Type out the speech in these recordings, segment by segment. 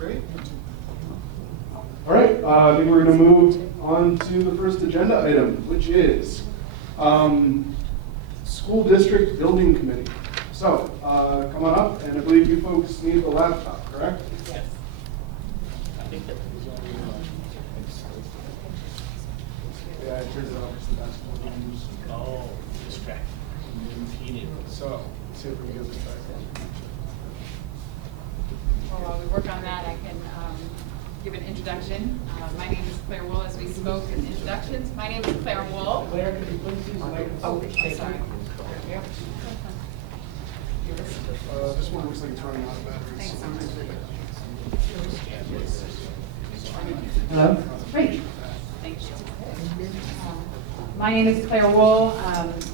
Great. All right, I think we're going to move on to the first agenda item, which is School District Building Committee. So, come on up, and I believe you folks need the laptop, correct? Yes. I think that was only Yeah, I turned it off because the basketball games. oh, distract. So, let's see if we can get this back on. Well, while we work on that, I can give an introduction. My name is Claire Wool, as we spoke in introductions. My name is Claire Wool. Claire, could you please use the microphone? Oh, sorry. This one looks like it's running out of batteries. Thanks so much. Hello? Great. Thank you. My name is Claire Wool.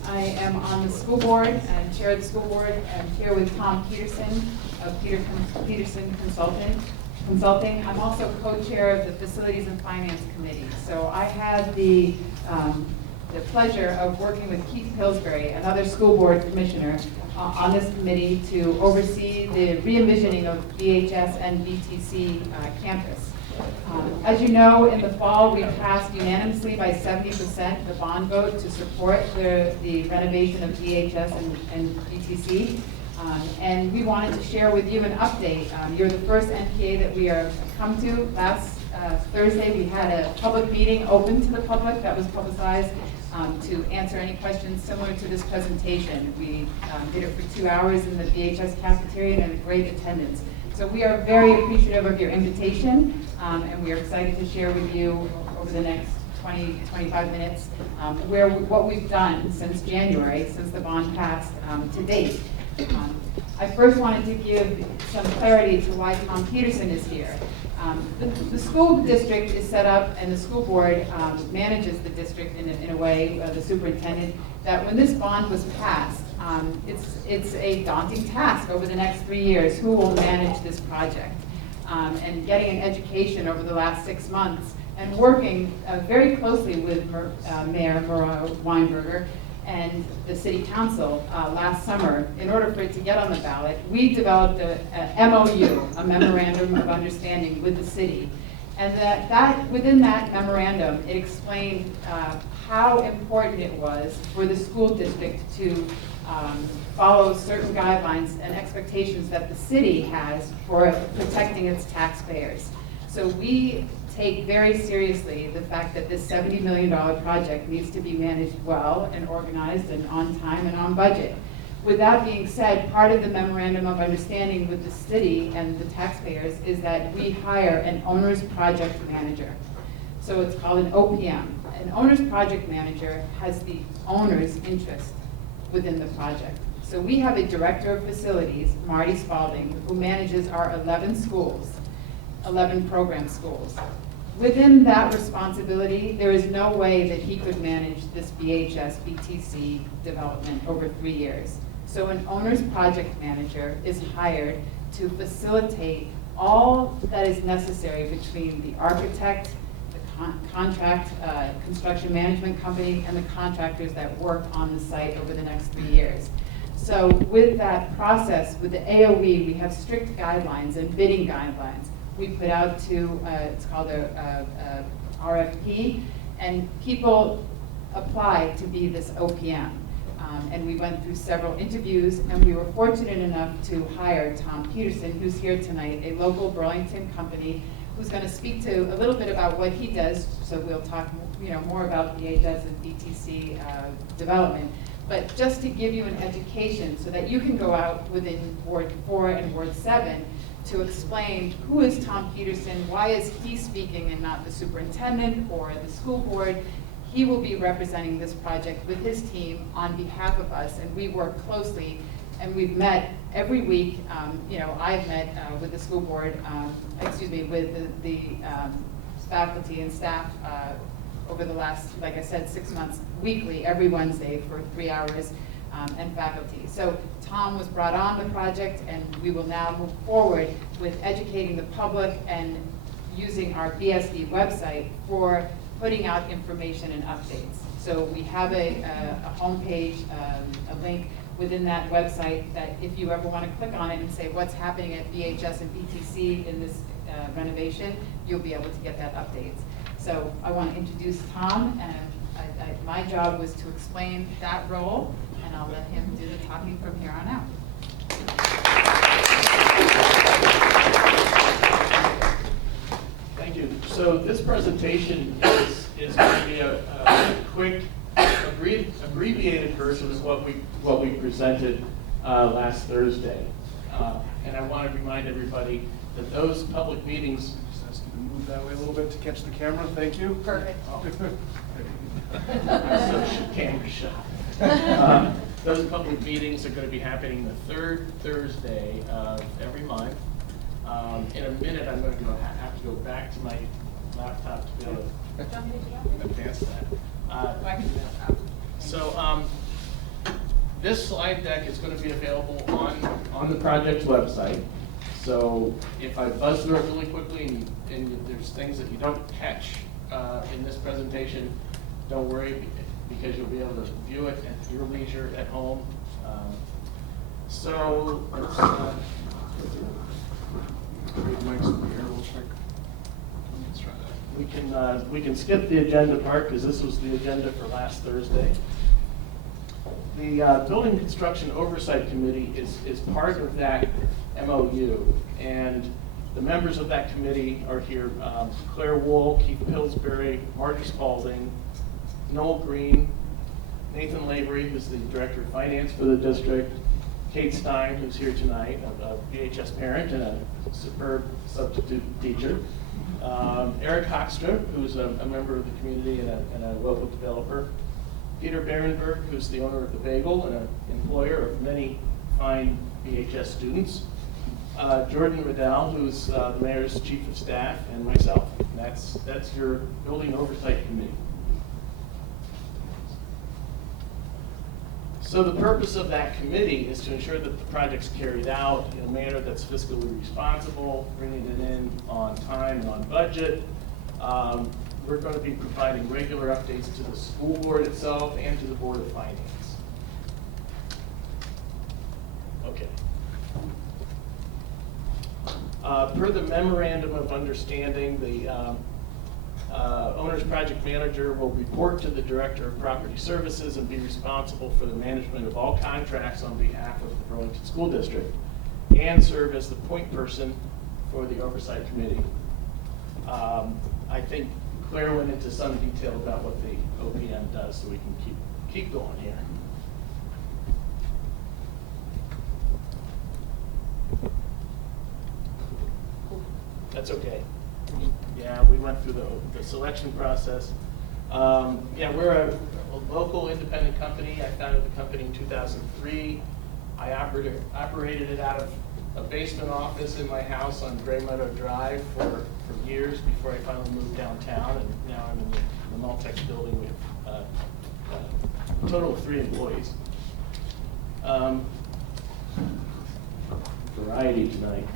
I am on the school board and chair of the school board. I'm here with Tom Peterson of Peterson Consulting. I'm also co-chair of the Facilities and Finance Committee. So I had the pleasure of working with Keith Pillsbury, another school board commissioner, on this committee to oversee the re-envisioning of BHS and BTC campus. As you know, in the fall, we passed unanimously by 70% the bond vote to support the renovation of BHS and BTC. And we wanted to share with you an update. You're the first NPA that we are come to. Last Thursday, we had a public meeting open to the public that was publicized to answer any questions similar to this presentation. We did it for 2 hours in the BHS cafeteria and had great attendance. So we are very appreciative of your invitation, and we are excited to share with you over the next 20, 25 minutes what we've done since January, since the bond passed to date. I first wanted to give some clarity to why Tom Peterson is here. The school district is set up, and the school board manages the district in a way, the superintendent, that when this bond was passed, it's a daunting task over the next 3 years. Who will manage this project? And getting an education over the last 6 months, and working very closely with Mayor Maura Weinberger and the city council last summer in order for it to get on the ballot. We developed a MOU, a memorandum of understanding with the city. And that within that memorandum, it explained how important it was for the school district to follow certain guidelines and expectations that the city has for protecting its taxpayers. So we take very seriously the fact that this $70 million project needs to be managed well and organized and on time and on budget. With that being said, part of the memorandum of understanding with the city and the taxpayers is that we hire an owner's project manager. So it's called an OPM. An owner's project manager has the owner's interest within the project. So we have a director of facilities, Marty Spalding, who manages our 11 schools, 11 program schools. Within that responsibility, there is no way that he could manage this BHS BTC development over 3 years. So an owner's project manager is hired to facilitate all that is necessary between the architect, the contract construction management company, and the contractors that work on the site over the next 3 years. So with that process, with the AOE, we have strict guidelines and bidding guidelines. We put out to, it's called a RFP, and people applied to be this OPM. And we went through several interviews, and we were fortunate enough to hire Tom Peterson, who's here tonight, a local Burlington company, who's going to speak to a little bit about what he does. So we'll talk, more about BHS and BTC development. But just to give you an education so that you can go out within Ward 4 and Ward 7 to explain who is Tom Peterson, why is he speaking and not the superintendent or the school board. He will be representing this project with his team on behalf of us, and we work closely, and we've met every week. I've met with the school board, with the faculty and staff over the last, like I said, 6 months, weekly, every Wednesday for 3 hours, and faculty. So Tom was brought on the project, and we will now move forward with educating the public and using our BSD website for putting out information and updates. So we have a homepage, a link within that website that if you ever want to click on it and say what's happening at VHS and BTC in this renovation, you'll be able to get that updates. So I want to introduce Tom, and my job was to explain that role, and I'll let him do the talking from here on out. Thank you. So this presentation is going to be a quick, abbreviated version of what we presented last Thursday. And I want to remind everybody that those public meetings. Just ask you to move that way a little bit to catch the camera. Thank you. Perfect. So camera shot. Those public meetings are going to be happening the third Thursday of every month. In a minute, I'm going to have to go back to my laptop to be able to advance that. So this slide deck is going to be available on the project's website. So if I buzz through it really quickly and there's things that you don't catch in this presentation, don't worry, because you'll be able to view it at your leisure at home. So we can skip the agenda part because this was the agenda for last Thursday. The Building Construction Oversight Committee is part of that MOU, and the members of that committee are here: Claire Wool, Keith Pillsbury, Marty Spalding, Noel Green, Nathan Lavery, who's the Director of Finance for the district, Kate Stein, who's here tonight, a VHS parent and a superb substitute teacher, Eric Hoekstra, who's a member of the community and a local developer, Peter Berenberg, who's the owner of The Bagel and an employer of many fine VHS students, Jordan Riddell, who's the mayor's chief of staff, and myself. And that's your Building Oversight Committee. So the purpose of that committee is to ensure that the project's carried out in a manner that's fiscally responsible, bringing it in on time and on budget. We're going to be providing regular updates to the school board itself and to the Board of Finance. Okay. Per the memorandum of understanding, the owner's project manager will report to the Director of Property Services and be responsible for the management of all contracts on behalf of the Burlington School District and serve as the point person for the Oversight Committee. I think Claire went into some detail about what the OPM does, so we can keep going here. That's okay. Yeah, we went through the selection process. Yeah, we're a local independent company. I founded the company in 2003. I operated it out of a basement office in my house on Gray Meadow Drive for years before I finally moved downtown, and now I'm in the Maltex building with a total of 3 employees. Variety tonight.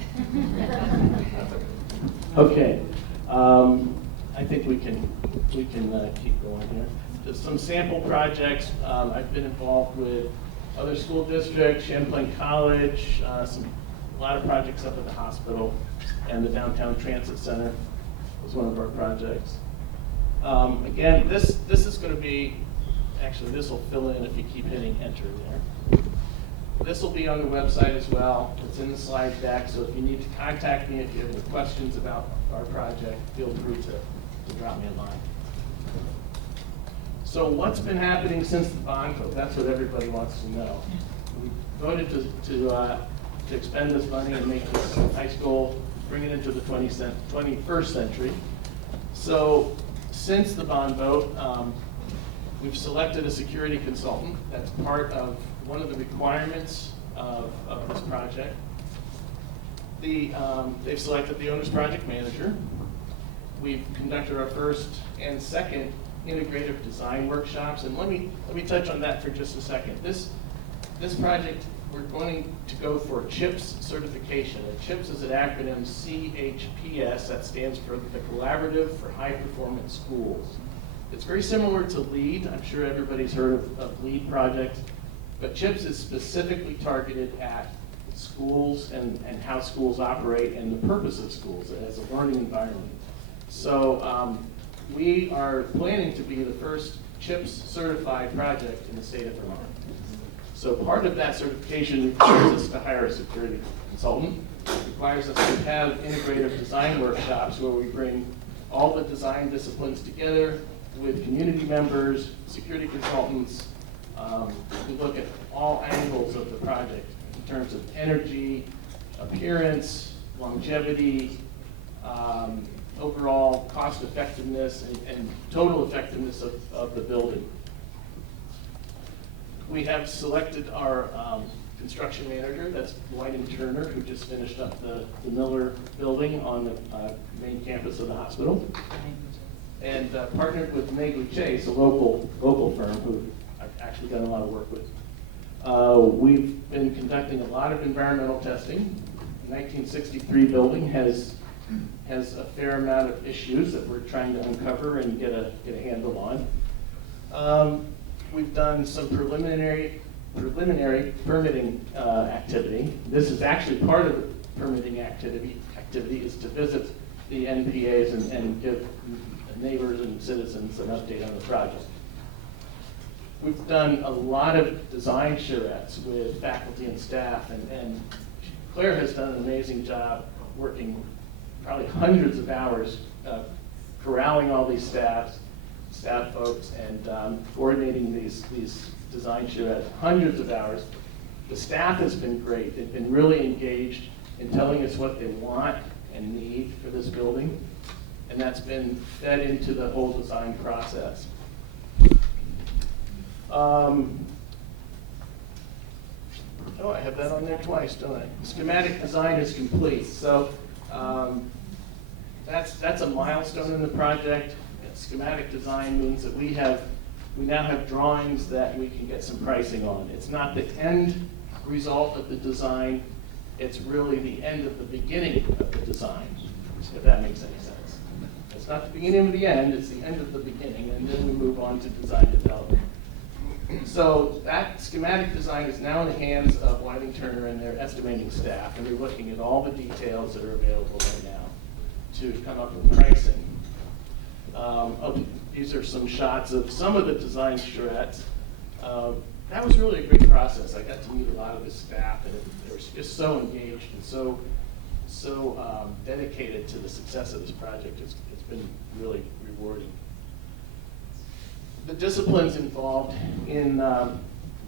Okay, I think we can keep going here. Just some sample projects. I've been involved with other school districts, Champlain College, a lot of projects up at the hospital, and the Downtown Transit Center was one of our projects. Again, this is going to be, actually this will fill in if you keep hitting enter there. This will be on the website as well. It's in the slide deck, so if you need to contact me, if you have any questions about our project, feel free to drop me a line. So what's been happening since the bond vote? That's what everybody wants to know. We voted to expend this money and make this high school, bring it into the 21st century. So since the bond vote, we've selected a security consultant. That's part of one of the requirements of this project. They've selected the owner's project manager. We've conducted our first and second integrative design workshops, and let me touch on that for just a second. This project, we're going to go for CHIPS certification. And CHIPS is an acronym CHPS, that stands for the Collaborative for High Performance Schools. It's very similar to LEED. I'm sure everybody's heard of LEED projects. But CHIPS is specifically targeted at schools and how schools operate and the purpose of schools as a learning environment. So we are planning to be the first CHIPS certified project in the state of Vermont. So part of that certification requires us to hire a security consultant, requires us to have integrative design workshops where we bring all the design disciplines together with community members, security consultants. We look at all angles of the project in terms of energy, appearance, longevity, overall cost effectiveness and total effectiveness of the building. We have selected our construction manager, that's Whiting Turner, who just finished up the Miller building on the main campus of the hospital. And partnered with Magley Chase, a local firm who I've actually done a lot of work with. We've been conducting a lot of environmental testing. The 1963 building has a fair amount of issues that we're trying to uncover and get a handle on. We've done some preliminary permitting activity. This is actually part of the permitting activity is to visit the NPAs and give neighbors and citizens an update on the project. We've done a lot of design charrettes with faculty and staff, and Claire has done an amazing job working probably hundreds of hours corralling all these staff folks and coordinating these design charrettes, hundreds of hours. The staff has been great. They've been really engaged in telling us what they want and need for this building, and that's been fed into the whole design process. Oh, I have that on there twice, don't I? Schematic design is complete. So that's a milestone in the project. Schematic design means that we now have drawings that we can get some pricing on. It's not the end result of the design, it's really the end of the beginning of the design, if that makes any sense. It's not the beginning of the end, it's the end of the beginning, and then we move on to design development. So that schematic design is now in the hands of Whiting Turner and their estimating staff, and they're looking at all the details that are available right now to come up with pricing. These are some shots of some of the design charrettes. That was really a great process. I got to meet a lot of the staff, and they were just so engaged and so dedicated to the success of this project. It's been really rewarding. The disciplines involved in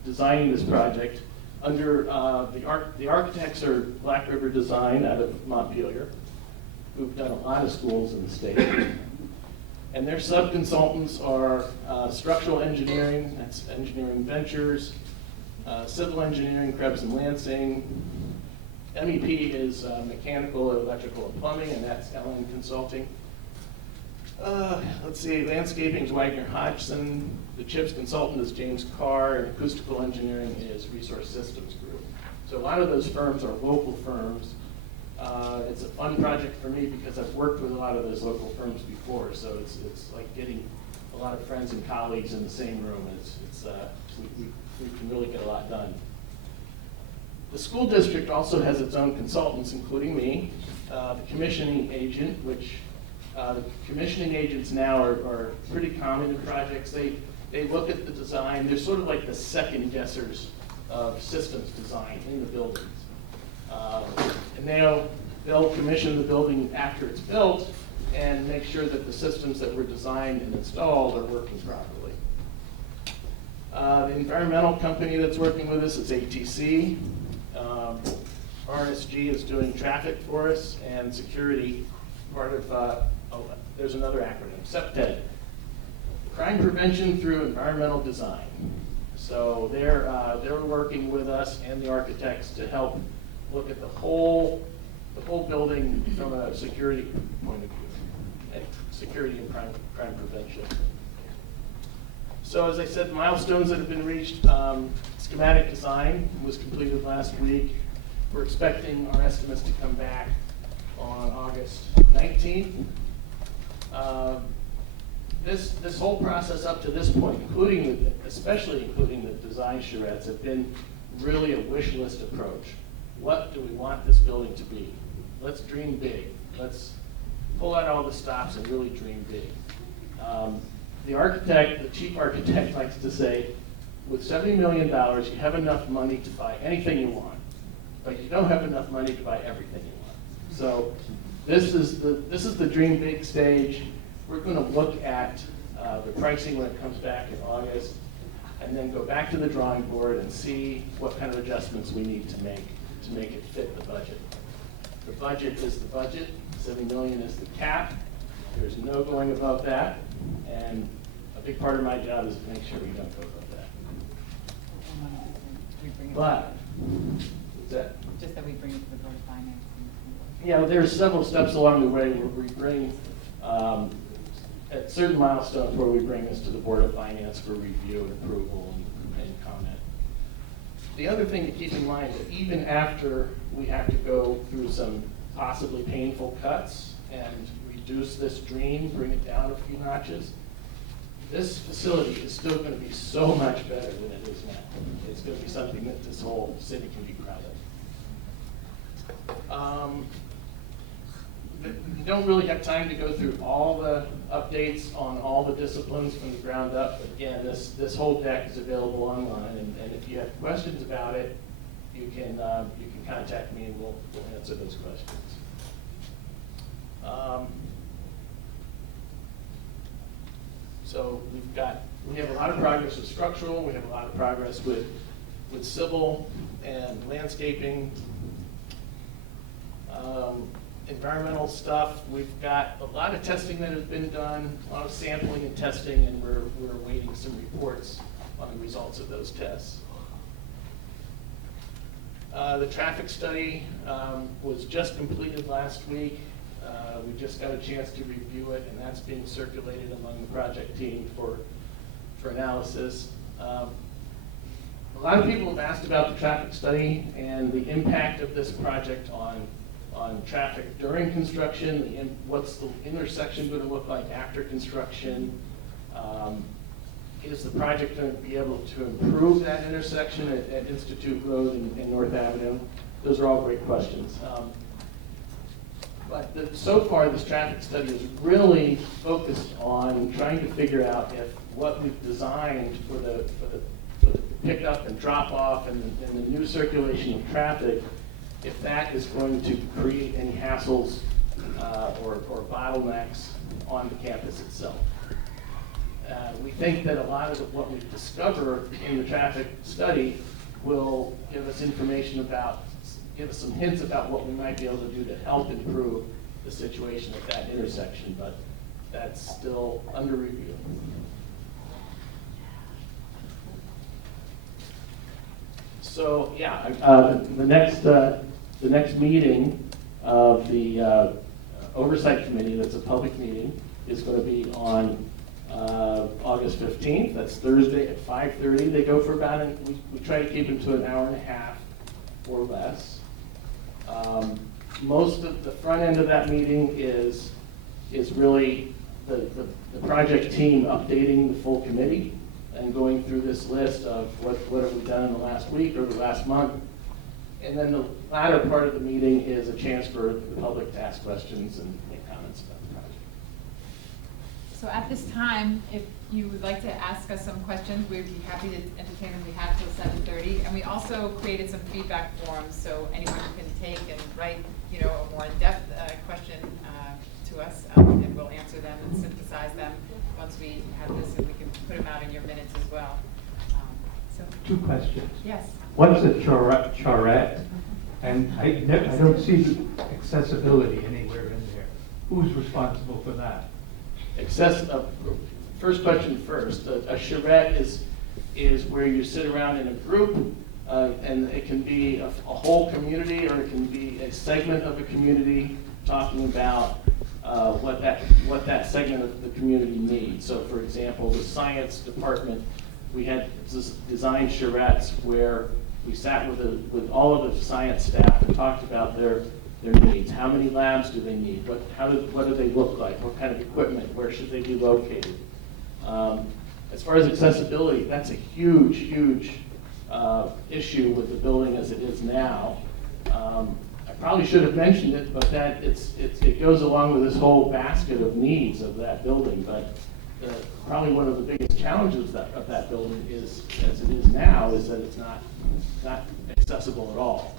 designing this project, under the architects are Black River Design out of Montpelier, who've done a lot of schools in the state. And their sub-consultants are structural engineering, that's Engineering Ventures, civil engineering, Krebs and Lansing. MEP is mechanical, electrical, and plumbing, and that's Ellen Consulting. Let's see, landscaping is Wagner Hodgson. The CHIPS consultant is James Carr, and acoustical engineering is Resource Systems Group. So a lot of those firms are local firms. It's a fun project for me because I've worked with a lot of those local firms before, so it's like getting a lot of friends and colleagues in the same room. We can really get a lot done. The school district also has its own consultants, including me, the commissioning agent, which the commissioning agents now are pretty common in projects. They look at the design. They're sort of like the second guessers of systems design in the buildings. And they'll commission the building after it's built and make sure that the systems that were designed and installed are working properly. The environmental company that's working with us is ATC. RSG is doing traffic for us, and security, part of, there's another acronym, CEPTED, Crime Prevention Through Environmental Design. So they're working with us and the architects to help look at the whole building from a security point of view, and security and crime prevention. So as I said, milestones that have been reached, schematic design was completed last week. We're expecting our estimates to come back on August 19th. this whole process up to this point, especially including the design charrettes, have been really a wish list approach. What do we want this building to be? Let's dream big. Let's pull out all the stops and really dream big. The chief architect likes to say, with $70 million, you have enough money to buy anything you want, but you don't have enough money to buy everything you want. So this is the dream big stage. We're going to look at the pricing when it comes back in August, and then go back to the drawing board and see what kind of adjustments we need to make it fit the budget. The budget is the budget. 70 million is the cap. There's no going above that, and a big part of my job is to make sure we don't go above that. But, what's that? Just that we bring it to the Board of Finance. Yeah, well, there's several steps along the way where we bring, at certain milestones where we bring this to the Board of Finance for review and approval and comment. The other thing to keep in mind is even after we have to go through some possibly painful cuts and reduce this dream, bring it down a few notches, this facility is still going to be so much better than it is now. It's going to be something that this whole city can be proud of. We don't really have time to go through all the updates on all the disciplines from the ground up, but again, this whole deck is available online, and if you have questions about it, you can contact me and we'll answer those questions. So we have a lot of progress with structural, we have a lot of progress with civil and landscaping. Environmental stuff, we've got a lot of testing that has been done, a lot of sampling and testing, and we're awaiting some reports on the results of those tests. The traffic study was just completed last week. We just got a chance to review it, and that's being circulated among the project team for analysis. A lot of people have asked about the traffic study and the impact of this project on traffic during construction. What's the intersection going to look like after construction? Is the project going to be able to improve that intersection at Institute Road and North Avenue? Those are all great questions. But so far, this traffic study is really focused on trying to figure out if what we've designed for the pickup and drop off and the new circulation of traffic, if that is going to create any hassles or bottlenecks on the campus itself. We think that a lot of what we discover in the traffic study will give us give us some hints about what we might be able to do to help improve the situation at that intersection, but that's still under review. So yeah, the next meeting of the Oversight Committee, that's a public meeting, is going to be on August 15th. That's Thursday at 5:30. They go for about we try to keep them to an hour and a half or less. Most of the front end of that meeting is really the project team updating the full committee and going through this list of what have we done in the last week or the last month. And then the latter part of the meeting is a chance for the public to ask questions and make comments about the project. So at this time, if you would like to ask us some questions, we'd be happy to entertain them. We have till 7:30. And we also created some feedback forms so anyone can take and write, a more in-depth question to us, and we'll answer them and synthesize them once we have this, and we can put them out in your minutes as well. So 2 questions. yes. What's a charrette? And I don't see accessibility anywhere in there. Who's responsible for that? First question first. A charrette is where you sit around in a group, and it can be a whole community, or it can be a segment of a community talking about what that segment of the community needs. So, for example, the science department, we had designed charrettes where we sat with all of the science staff and talked about their needs. How many labs do they need? What do they look like? What kind of equipment? Where should they be located? As far as accessibility, that's a huge, huge issue with the building as it is now. I probably should have mentioned it, but it goes along with this whole basket of needs of that building. But probably one of the biggest challenges of that building is, as it is now, is that it's not accessible at all.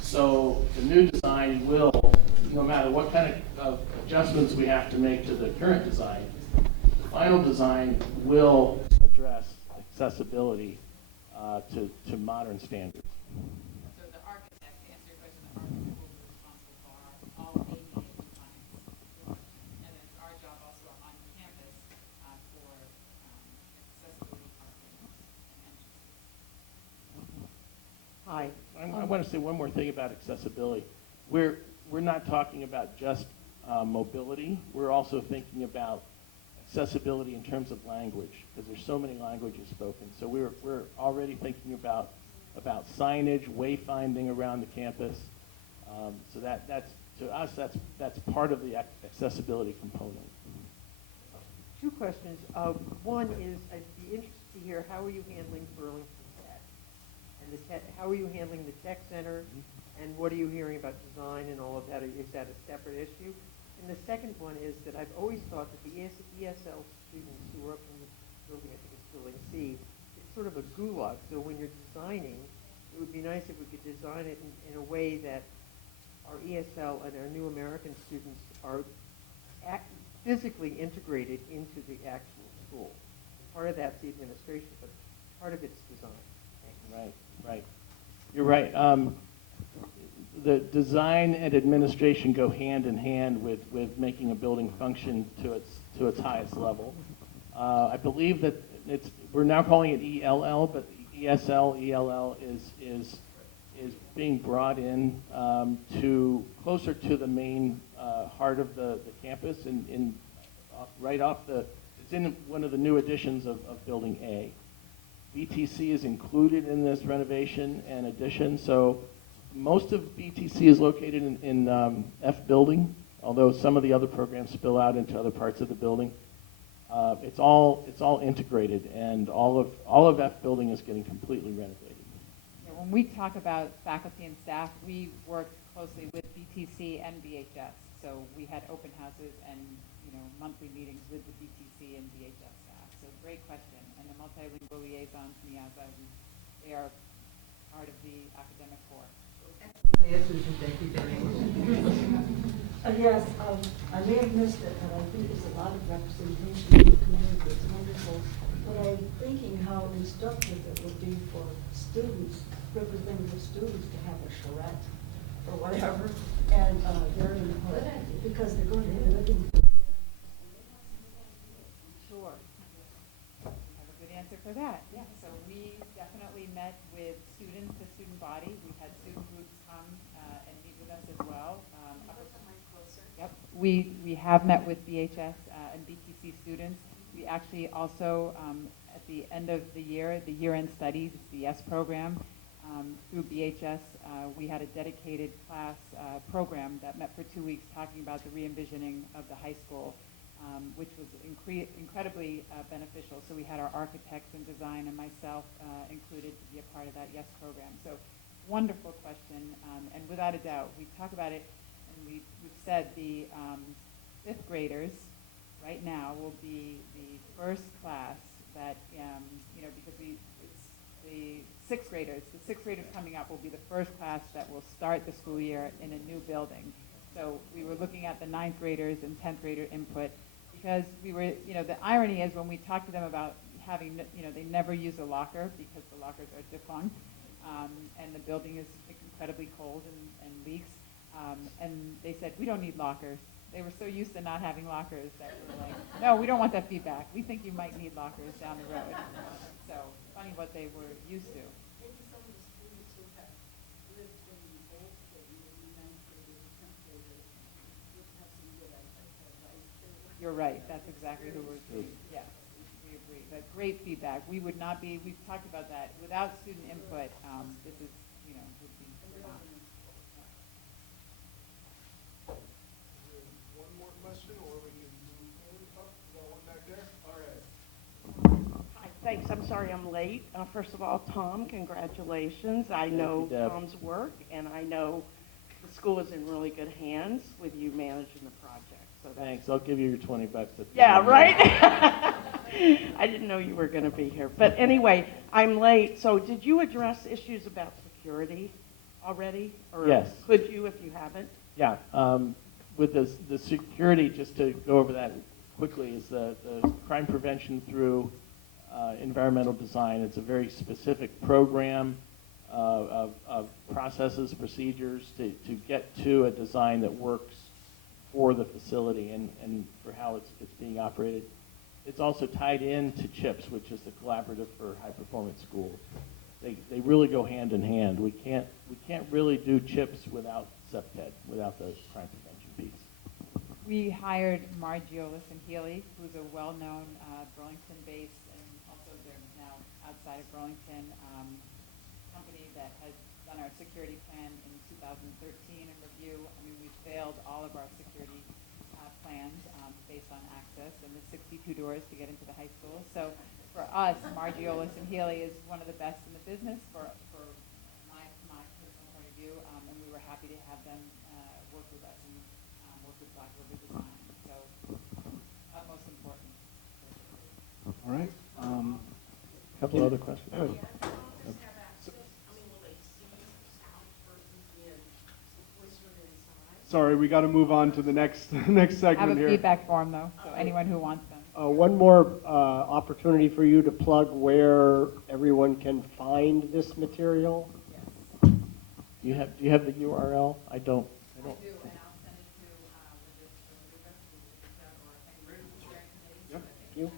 So the new design will, no matter what kind of adjustments we have to make to the current design, the final design will address accessibility to modern standards. So the architect, to answer your question, the architect will be responsible for all ADA compliance. And then it's our job also on campus for accessibility parking and entrances. Hi. I want to say one more thing about accessibility. We're not talking about just mobility. We're also thinking about accessibility in terms of language, because there's so many languages spoken. So we're already thinking about signage, wayfinding around the campus. So that's to us that's part of the accessibility component. Two questions. One is, I'd be interested to hear, how are you handling Burlington Tech? And how are you handling the tech center? And what are you hearing about design and all of that? Is that a separate issue? And the second one is that I've always thought that the ESL students who are up in the building, I think it's building C, it's sort of a gulag. So when you're designing, it would be nice if we could design it in a way that our ESL and our new American students are physically integrated into the actual school. Part of that's the administration, but part of it's design. Right. You're right. The design and administration go hand in hand with making a building function to its highest level. I believe that we're now calling it ELL, but ESL, ELL is being brought in to closer to the main heart of the campus, and right off it's in one of the new additions of Building A. BTC is included in this renovation and addition, so most of BTC is located in F building, although some of the other programs spill out into other parts of the building. It's all integrated, and all of F building is getting completely renovated. Yeah, when we talk about faculty and staff, we work closely with BTC and BHS. So we had open houses and monthly meetings with the BTC and BHS staff. So great question. And the multilingual liaisons, Miaza, they are part of the academic corps. Excellent answers, and thank you very much. Yes, I may have missed it, but I think there's a lot of representation of the community. It's wonderful. But I'm thinking how instructive it would be for students, representative students, to have a charrette or whatever, and very important because they're going to be living. Sure. I have a good answer for that. Yeah. So we definitely met with students, the student body. We've had student groups come and meet with us as well. Yep. We have met with BHS and BTC students. We actually also, at the end of the year-end studies, the S program, through BHS, we had a dedicated class program that met for 2 weeks talking about the re-envisioning of the high school, which was incredibly beneficial. So we had our architects and design and myself included to be a part of that YES program. So wonderful question, and without a doubt, we talk about it, and we've said the fifth graders right now will be the first class that, because it's the sixth graders coming up will be the first class that will start the school year in a new building. So we were looking at the ninth graders and 10th grader input, because we were, the irony is when we talk to them about having, they never use a locker because the lockers are defunct, and the building is incredibly cold and leaks, and they said, we don't need lockers. They were so used to not having lockers that we're like, no, we don't want that feedback. We think you might need lockers down the road. So funny what they were used to. Maybe some of the students who have lived in the old city, maybe ninth graders, 10th graders, would have some good advice. You're right. That's exactly who we're seeing. Yes, we agree. But great feedback. We would not be, we've talked about that. Without student input, this is, would be not. One more question, or we can move forward. Oh, got one back there? All right. Thanks, I'm sorry I'm late. First of all, Tom, congratulations. I know you, Deb. Tom's work, and I know the school is in really good hands with you managing the project. So that's- Thanks, I'll give you your 20 bucks. At the Yeah, end. right? I didn't know you were going to be here. But anyway, I'm late. So did you address issues about security already? Or Yes. could you if you haven't? Yeah, with the security, just to go over that quickly, is the crime prevention through environmental design. It's a very specific program of processes, procedures to get to a design that works for the facility and for how it's being operated. It's also tied into CHIPS, which is the Collaborative for High Performance Schools. They really go hand in hand. We can't really do CHIPS without SEPTED, without the crime prevention piece. We hired Margiolis and Healy, who's a well-known Burlington-based, and also they're now outside of Burlington, company that has done our security plan in 2013 in review. I mean, we failed all of our security plans based on access and the 62 doors to get into the high school. So for us, Margiolis and Healy is one of the best in the business for my personal point of view, and we were happy to have them work with us and work with Black River Design. So utmost important. All right. Couple other questions. Sorry, we got to move on to the next next I have segment a here. feedback form though, so anyone who wants them. One more opportunity for you to plug where everyone can find this material. Do you have the URL? I don't. I do, and I'll send it to Yep. Thank you.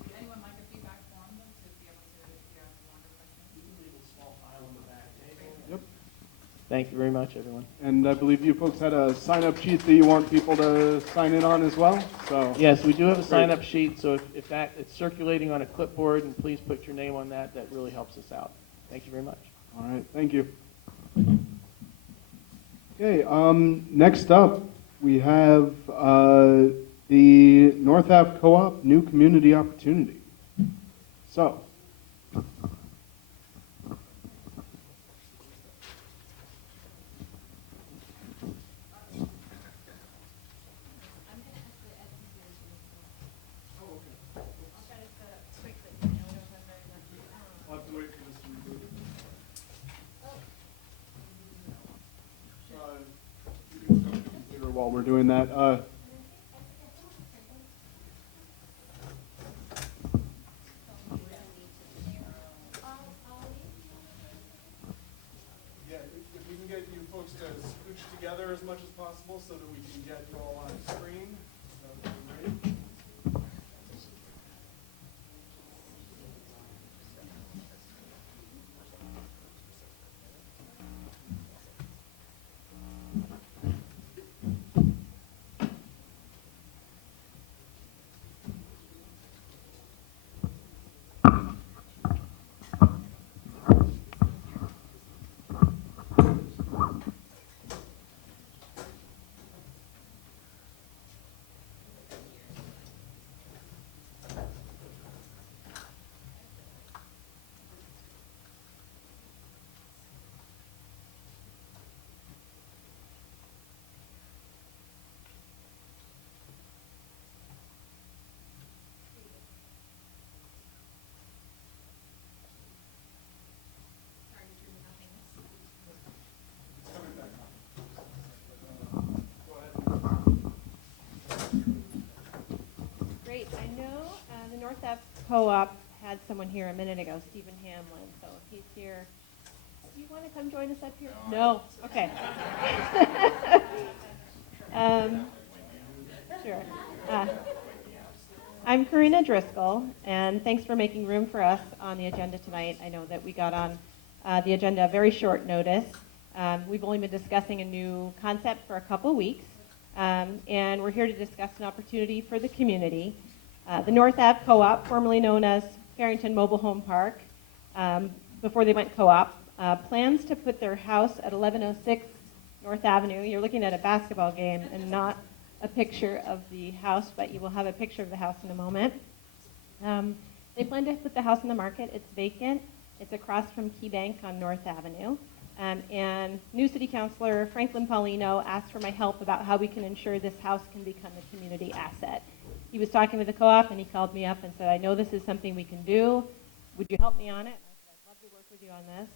Would anyone like a feedback form to be able to, if you have longer questions? You can leave a small file on the back table. Yep. Thank you very much, everyone. And I believe you folks had a sign-up sheet that you want people to sign in on as well. So Yes, we do have a sign-up sheet, so if that it's circulating on a clipboard, and please put your name on that. That really helps us out. Thank you very much. All right, thank you. Okay, next up, we have the Northup Co-op New Community Opportunity. So, I'll have to wait for this to reboot. You can come to the computer while we're doing that. Yeah, if we can get you folks to scooch together as much as possible so that we can get you all on screen, that would be great. It's coming back on. Go ahead. Great. I know the Northup Co-op had someone here a minute ago, Stephen Hamlin. So if he's here, do you want to come join us up here? No? Okay. Sure. I'm Karina Driscoll, and thanks for making room for us on the agenda tonight. I know that we got on the agenda at very short notice. We've only been discussing a new concept for a couple weeks, and we're here to discuss an opportunity for the community. The Northup Co-op, formerly known as Farrington Mobile Home Park, before they went co-op, plans to put their house at 1106 North Avenue. You're looking at a basketball game and not a picture of the house, but you will have a picture of the house in a moment. They plan to put the house on the market. It's vacant. It's across from Key Bank on North Avenue. And new city councilor Franklin Paulino asked for my help about how we can ensure this house can become a community asset. He was talking with the co-op and he called me up and said, I know this is something we can do. Would you help me on it? And I said, I'd love to work with you on this.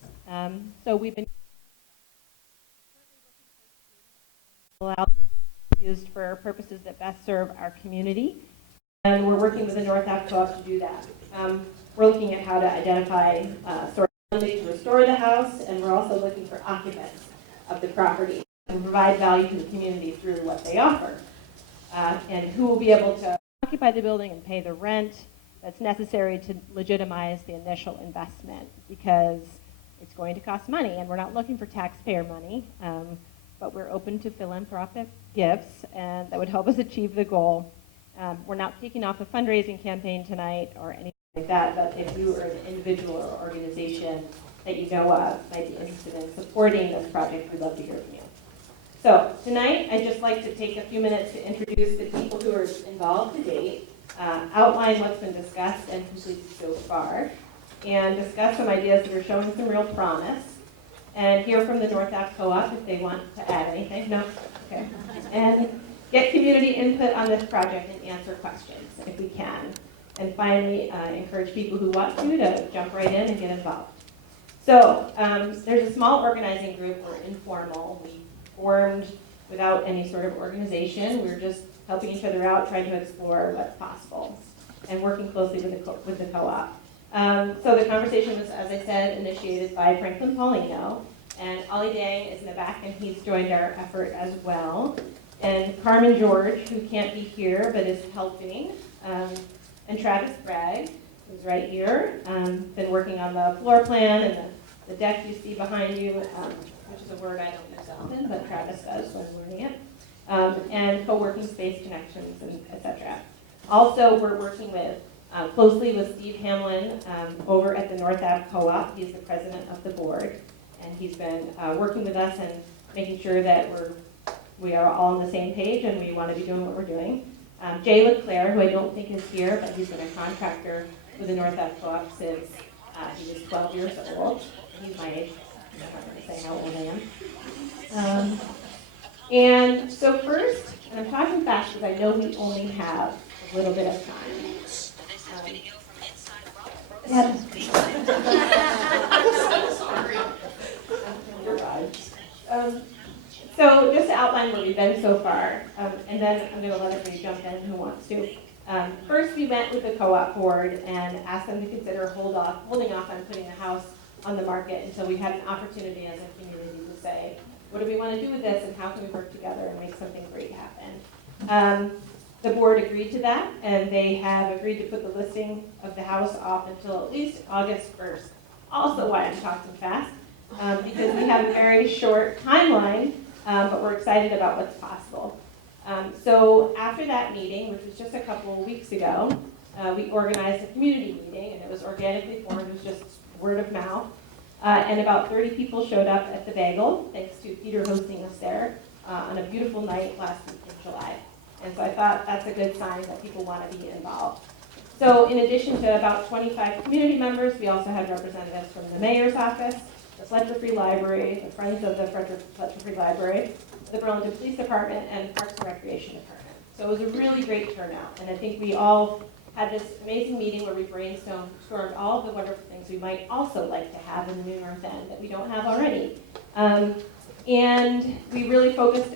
So we've been used for purposes that best serve our community. And we're working with the Northup Co-op to do that. We're looking at how to identify sort of funding to restore the house, and we're also looking for occupants of the property and provide value to the community through what they offer. And who will be able to occupy the building and pay the rent that's necessary to legitimize the initial investment, because it's going to cost money, and we're not looking for taxpayer money, but we're open to philanthropic gifts, and that would help us achieve the goal. We're not kicking off a fundraising campaign tonight or anything like that, but if you are an individual or organization that you know of might be interested in supporting this project, we'd love to hear from you. So tonight, I'd just like to take a few minutes to introduce the people who are involved to date, outline what's been discussed and completed so far, and discuss some ideas that are showing some real promise, and hear from the Northup Co-op if they want to add anything. No? Okay. And get community input on this project and answer questions if we can. And finally, encourage people who want to jump right in and get involved. So there's a small organizing group. We're informal. We formed without any sort of organization. We're just helping each other out, trying to explore what's possible, and working closely with the co-op. So the conversation was, as I said, initiated by Franklin Paulino, and Ollie Dang is in the back, and he's joined our effort as well. And Carmen George, who can't be here but is helping, and Travis Bragg, who's right here, been working on the floor plan and the deck you see behind you, which is a word I don't use often, but Travis does when learning it, and co-working space connections, and et cetera. Also, we're working closely with Steve Hamlin over at the Northup Co-op. He's the president of the board, and he's been working with us and making sure that we are all on the same page and we want to be doing what we're doing. Jay Leclerc, who I don't think is here, but he's been a contractor with the Northup Co-op since he was 12 years old. He's my age. I'm not going to say how old I am. And so first, and I'm talking fast because I know we only have a little bit of time. So just to outline where we've been so far, and then I'm going to let everybody jump in who wants to. First, we met with the co-op board and asked them to consider holding off on putting the house on the market until we had an opportunity as a community to say, what do we want to do with this, and how can we work together and make something great happen? The board agreed to that, and they have agreed to put the listing of the house off until at least August 1st. Also why I'm talking fast, because we have a very short timeline, but we're excited about what's possible. So after that meeting, which was just a couple of weeks ago, we organized a community meeting, and it was organically formed. It was just word of mouth. And about 30 people showed up at the Bagel, thanks to Peter hosting us there on a beautiful night last week in July. And so I thought that's a good sign that people want to be involved. So in addition to about 25 community members, we also had representatives from the mayor's office, the Fletcher Free Library, the Friends of the Fletcher Free Library, the Burlington Police Department, and Parks and Recreation Department. So it was a really great turnout, and I think we all had this amazing meeting where we brainstormed all of the wonderful things we might also like to have in the new North End that we don't have already. And we really focused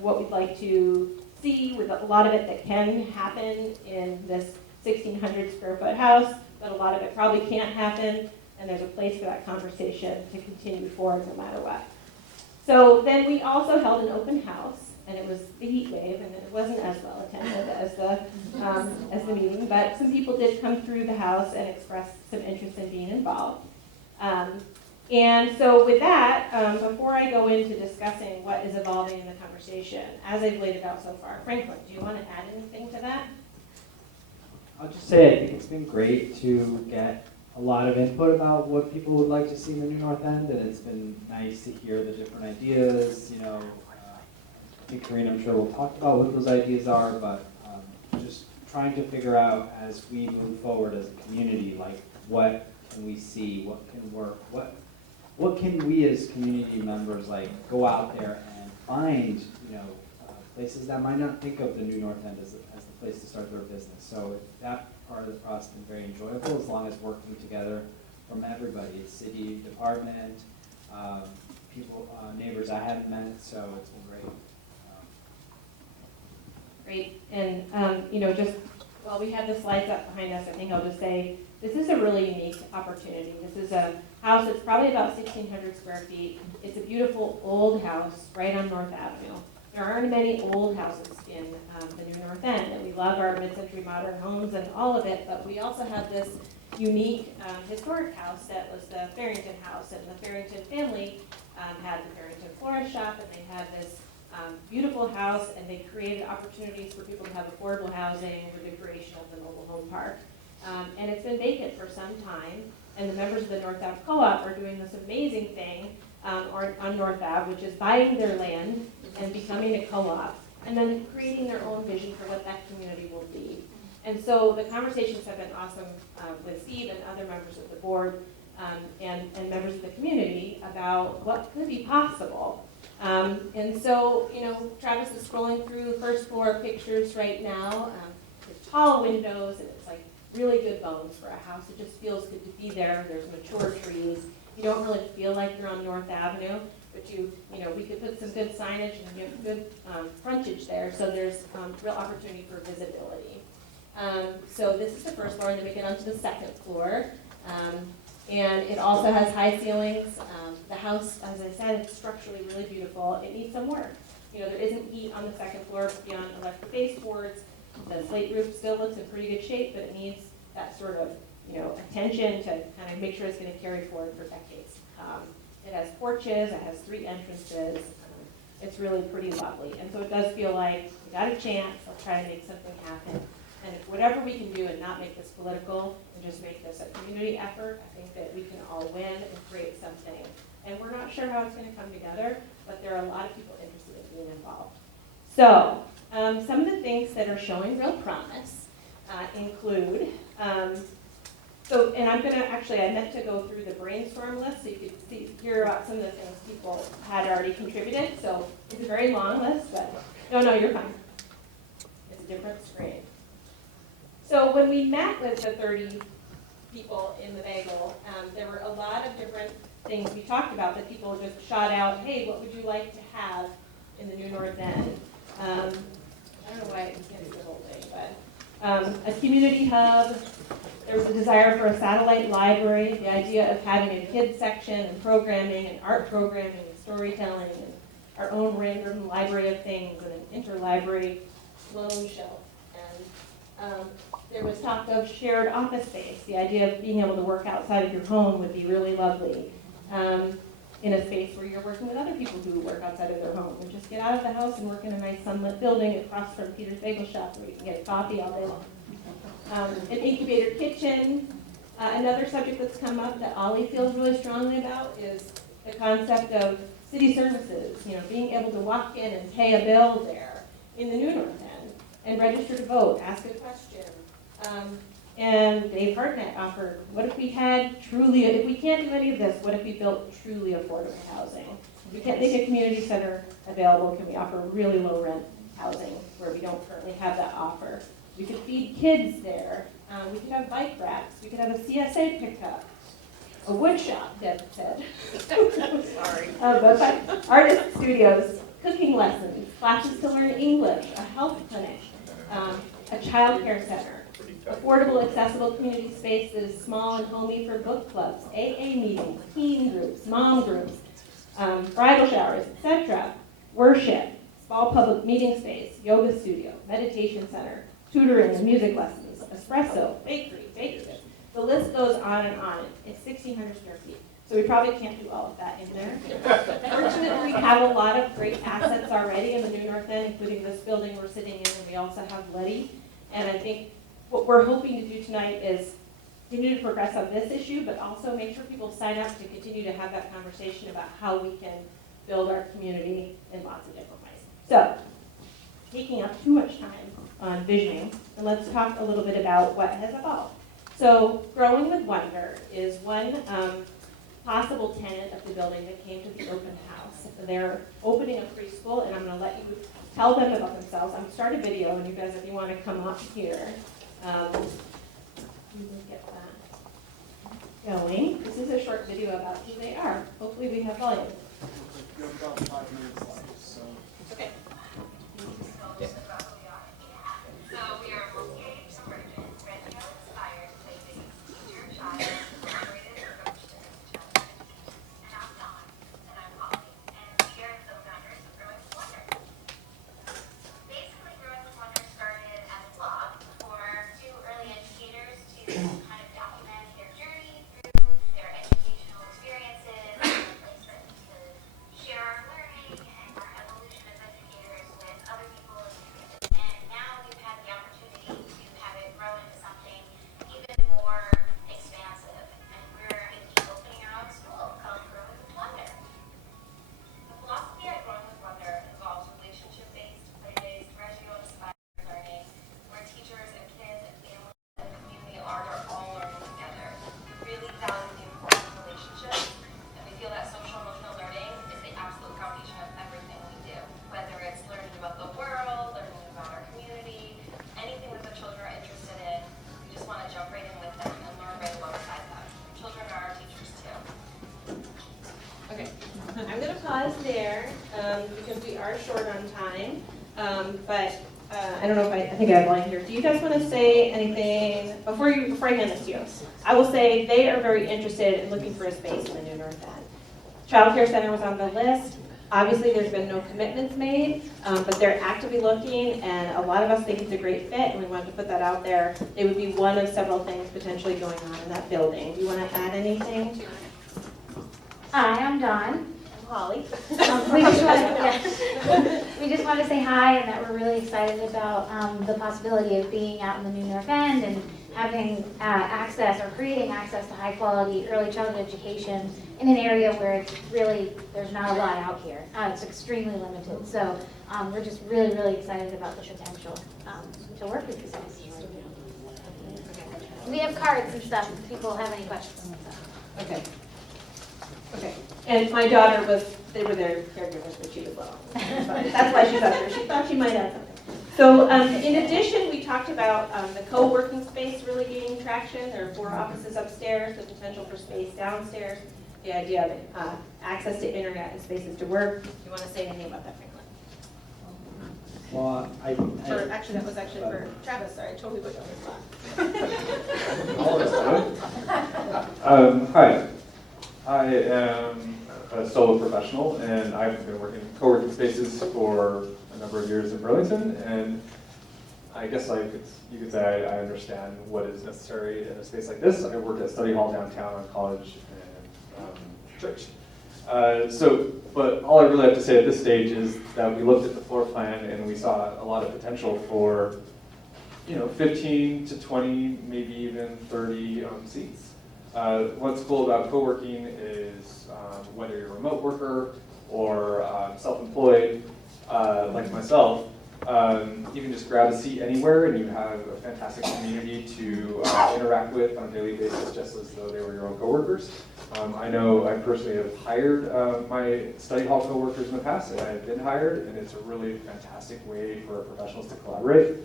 what we'd like to see, with a lot of it that can happen in this 1,600 square foot house, but a lot of it probably can't happen, and there's a place for that conversation to continue forward no matter what. So then we also held an open house, and it was the heat wave, and it wasn't as well attended as the meeting, but some people did come through the house and express some interest in being involved. And so with that, before I go into discussing what is evolving in the conversation, as I've laid it out so far, Franklin, do you want to add anything to that? I'll just say I think it's been great to get a lot of input about what people would like to see in the new North End, and it's been nice to hear the different ideas. I think Karina, I'm sure, will talk about what those ideas are, but just trying to figure out as we move forward as a community, like what can we see, what can work, what can we as community members like go out there and find, you know, places that might not think of the New North End as the place to start their business. So that part of the process has been very enjoyable, as long as working together from everybody, city, department, people, neighbors I hadn't met, so it's been great. Great, and you know, just while we have the slides up behind us, I think I'll just say, this is a really unique opportunity. This is a house that's probably about 1,600 square feet. It's a beautiful old house right on North Avenue. There aren't many old houses in the New North End, and we love our mid-century modern homes and all of it, but we also have this unique historic house that was the Farrington house, and the Farrington family had the Farrington florist shop, and they had this beautiful house, and they created opportunities for people to have affordable housing with the creation of the mobile home park. And it's been vacant for some time, and the members of the Northup Co-op are doing this amazing thing on North Ave, which is buying their land and becoming a co-op, and then creating their own vision for what that community will be. And so the conversations have been awesome with Steve and other members of the board and members of the community about what could be possible. And so, you know, Travis is scrolling through the first floor pictures right now. There's tall windows, and it's like really good bones for a house. It just feels good to be there. There's mature trees. You don't really feel like you're on North Avenue, but you know, we could put some good signage and you have good frontage there, so there's real opportunity for visibility. So this is the first floor, and then we get onto the second floor. And it also has high ceilings. The house, as I said, it's structurally really beautiful. It needs some work. You know, there isn't heat on the second floor beyond electric baseboards. The slate roof still looks in pretty good shape, but it needs that sort of, you know, attention to kind of make sure it's going to carry forward for decades. It has porches. It has 3 entrances. It's really pretty lovely. And so it does feel like we got a chance. Let's try to make something happen. And if whatever we can do and not make this political and just make this a community effort, I think that we can all win and create something. And we're not sure how it's going to come together, but there are a lot of people interested in being involved. So some of the things that are showing real promise include, and I'm going to actually, I meant to go through the brainstorm list so you could hear about some of the things people had already contributed. So it's a very long list, but no, you're fine. It's a different screen. So when we met with the 30 people in the bagel, there were a lot of different things we talked about that people just shot out, hey, what would you like to have in the New North End? I don't know why I can't do the whole thing, but a community hub. There was a desire for a satellite library, the idea of having a kids section and programming and art programming and storytelling and our own random library of things and an interlibrary loan shelf. And there was talk of shared office space. The idea of being able to work outside of your home would be really lovely in a space where you're working with other people who work outside of their home. And just get out of the house and work in a nice sunlit building across from Peter's Bagel Shop where you can get coffee all day long. An incubator kitchen. Another subject that's come up that Ollie feels really strongly about is the concept of city services. You know, being able to walk in and pay a bill there in the New North End and register to vote, ask a question. And Dave Hartnett offered, what if we had truly, if we can't do any of this, what if we built truly affordable housing? If we can't make a community center available, can we offer really low rent housing where we don't currently have that offer? We could feed kids there. We could have bike racks. We could have a CSA pickup. A wood shop, Deb said. Sorry. But artist studios, cooking lessons, classes to learn English, a health clinic, a child care center, affordable, accessible community space that is small and homey for book clubs, AA meetings, teen groups, mom groups, bridal showers, etc. Worship, small public meeting space, yoga studio, meditation center, tutoring and music lessons, espresso, bakery, bakery. The list goes on and on. It's 1,600 square feet. So we probably can't do all of that in there. Fortunately, we have a lot of great assets already in the New North End, including this building we're sitting in, and we also have Letty. And I think what we're hoping to do tonight is continue to progress on this issue, but also make sure people sign up to continue to have that conversation about how we can build our community in lots of different ways. So, taking up too much time, on visioning, and let's talk a little bit about what has evolved. So Growing with Wonder is one possible tenant of the building that came to the open house. They're opening a preschool, and I'm going to let you tell them about themselves. I'm going to start a video, and you guys, if you want to come up here, we will get that going. This is a short video about who they are. Hopefully we have volume. You have about 5 minutes left, so. Okay. So we are a multi-age emergent, radio-inspired, play-based teacher, child, collaborated, and coached as a child. And I'm Dawn, and I'm Holly, and we are the founders of Growing with Wonder. Basically, Growing with Wonder started as a blog for 2 early educators to kind of document their journey through their educational experiences, and a place for them to share our learning and our evolution as educators with other people in the community. And now we've had the opportunity to have it grow into something even more expansive. And we're going to keep opening our own school called Growing with Wonder. The philosophy at Growing with Wonder involves relationship-based, play-based, ratio-inspired learning, where teachers and kids and families and the community are all learning together. We really value the importance of relationships, and we feel that social-emotional learning is the absolute foundation of everything we do. Whether it's learning about the world, learning about our community, anything that the children are interested in, we just want to jump right in with them and learn right alongside them. Children are our teachers too. Okay, I'm going to pause there because we are short on time. But I don't know if I think I have line here. Do you guys want to say anything before I hand this to you? I will say they are very interested in looking for a space in the new North End. Child Care Center was on the list. Obviously, there's been no commitments made, but they're actively looking, and a lot of us think it's a great fit, and we wanted to put that out there. It would be one of several things potentially going on in that building. Do you want to add anything? Hi, I'm Dawn. I'm Holly. We just want to say hi and that we're really excited about the possibility of being out in the new North End and having access or creating access to high quality early childhood education in an area where it's really, there's not a lot out here. It's extremely limited. So we're just really, really excited about the potential to work with these guys. We have cards and stuff if people have any questions. Okay. Okay. And my daughter they were their caregivers when she was little. That's why she's up there. She thought she might have something. So in addition, we talked about the co-working space really gaining traction. There are 4 offices upstairs, the potential for space downstairs, the idea of access to internet and spaces to work. Do you want to say anything about that, Franklin? Well, Actually, that was actually for Travis. Sorry, I totally put you on the spot. Hi, I am a solo professional, and I've been working in co-working spaces for a number of years in Burlington, and I guess you could say I understand what is necessary in a space like this. I work at study hall downtown on College and Church. But all I really have to say at this stage is that we looked at the floor plan and we saw a lot of potential for, 15 to 20, maybe even 30 seats. What's cool about co-working is whether you're a remote worker or self-employed, like myself, you can just grab a seat anywhere and you have a fantastic community to interact with on a daily basis, just as though they were your own coworkers. I know I personally have hired my study hall coworkers in the past, and I've been hired, and it's a really fantastic way for professionals to collaborate.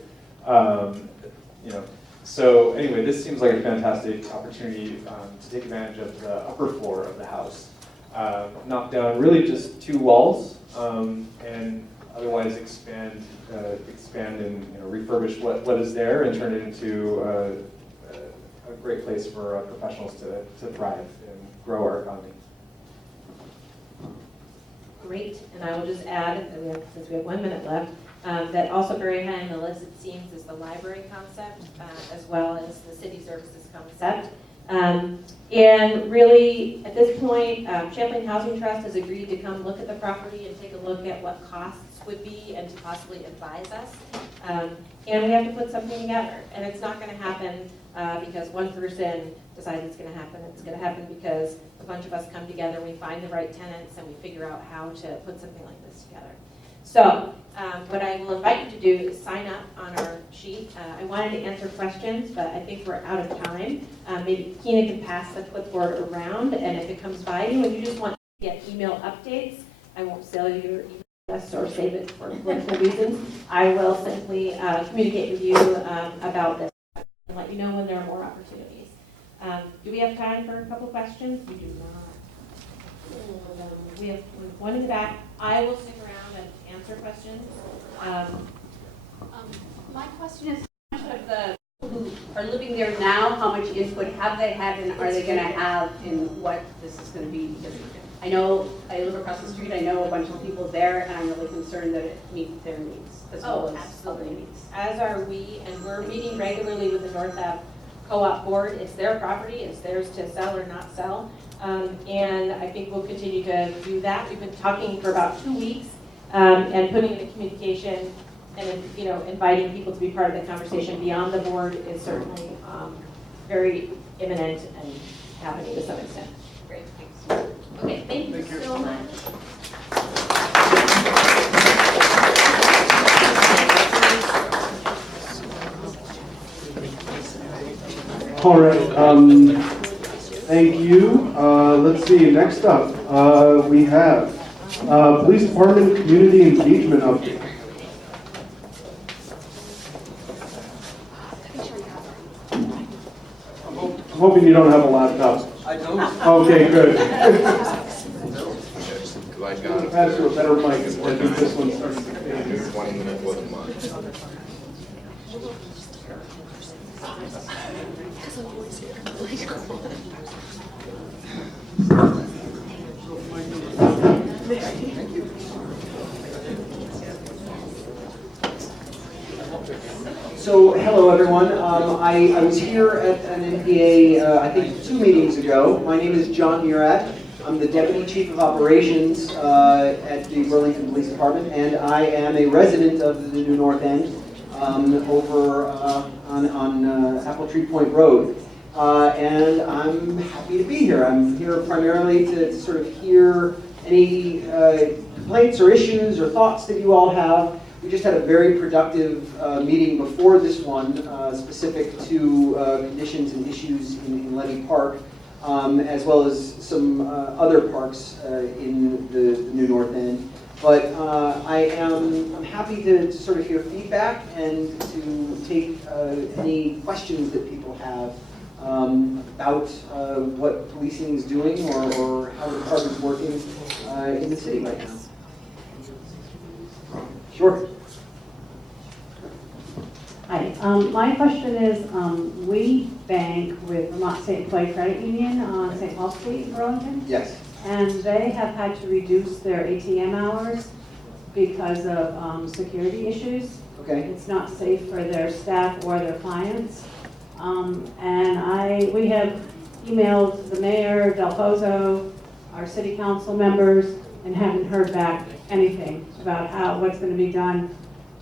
So anyway, this seems like a fantastic opportunity to take advantage of the upper floor of the house. Knock down really just 2 walls, and otherwise expand and refurbish what is there and turn it into a great place for professionals to thrive and grow our economy. Great, and I will just add, since we have 1 minute left, that also very high on the list, it seems, is the library concept, as well as the city services concept. And really, at this point, Champlain Housing Trust has agreed to come look at the property and take a look at what costs would be and to possibly advise us. And we have to put something together. And it's not going to happen because one person decides it's going to happen. It's going to happen because a bunch of us come together, we find the right tenants, and we figure out how to put something like this together. So what I will invite you to do is sign up on our sheet. I wanted to answer questions, but I think we're out of time. Maybe Keena can pass the clipboard around, and if it comes by you and you just want to get email updates, I won't sell you your email address or save it for political reasons. I will simply communicate with you about this and let you know when there are more opportunities. Do we have time for a couple questions? We do not. We have one in the back. I will stick around and answer questions. My question is, how much of the people who are living there now, how much input have they had and are they going to have in what this is going to be? Because I know I live across the street, I know a bunch of people there, and I'm really concerned that it meets their needs as well as other needs. As are we, and we're meeting regularly with the Northup Co-op Board. It's their property, it's theirs to sell or not sell. And I think we'll continue to do that. We've been talking for about 2 weeks and putting in the communication and inviting people to be part of the conversation beyond the board is certainly very imminent and happening to some extent. Great, thanks. Okay, thank you so much. All right, thank you. Let's see, next up, we have Police Department Community Engagement Update. I'm hoping you don't have a laptop. I don't. Okay, good. I I'm going to pass you a better mic, because I think this one starts to fade. 20-minute wasn't much. So, hello everyone. I was here at an NPA, I think 2 meetings ago. My name is John Murat. I'm the Deputy Chief of Operations at the Burlington Police Department, and I am a resident of the New North End over on Apple Tree Point Road. And I'm happy to be here. I'm here primarily to sort of hear any complaints or issues or thoughts that you all have. We just had a very productive meeting before this one, specific to conditions and issues in Levy Park, as well as some other parks in the New North End. But I'm happy to sort of hear feedback and to take any questions that people have about what policing is doing or how the department's working in the city right now. Sure. Hi, my question is, we bank with Vermont State Employee Credit Union on St. Paul Street in Burlington. Yes. And they have had to reduce their ATM hours because of security issues. Okay. It's not safe for their staff or their clients. And we have emailed the mayor, Del Pozo, our city council members, and haven't heard back anything about what's going to be done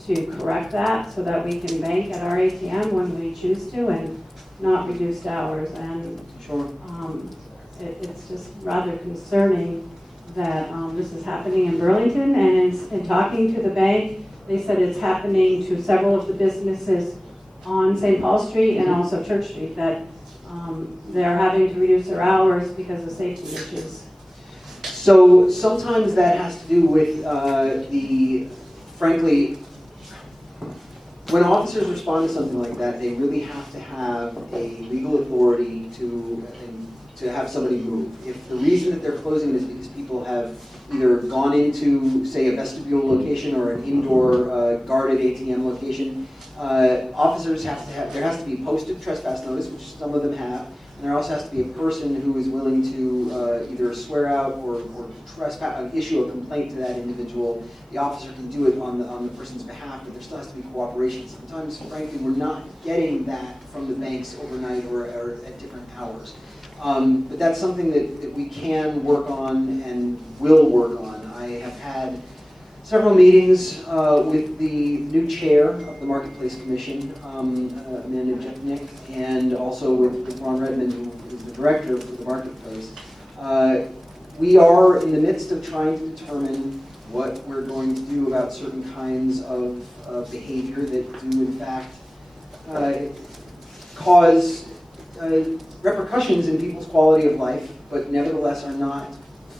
to correct that so that we can bank at our ATM when we choose to and not reduced hours. And sure. It's just rather concerning that this is happening in Burlington. And in talking to the bank, they said it's happening to several of the businesses on St. Paul Street and also Church Street, that they're having to reduce their hours because of safety issues. So sometimes that has to do with frankly, when officers respond to something like that, they really have to have a legal authority to have somebody move. If the reason that they're closing is because people have either gone into, say, a vestibule location or an indoor guarded ATM location, officers have to there has to be posted trespass notice, which some of them have, and there also has to be a person who is willing to either swear out or trespass, issue a complaint to that individual. The officer can do it on the person's behalf, but there still has to be cooperation. Sometimes, frankly, we're not getting that from the banks overnight or at different hours. But that's something that we can work on and will work on. I have had several meetings with the new chair of the Marketplace Commission, Amanda Jepnick, and also with Ron Redmond, who is the director for the Marketplace. We are in the midst of trying to determine what we're going to do about certain kinds of behavior that do in fact cause repercussions in people's quality of life, but nevertheless are not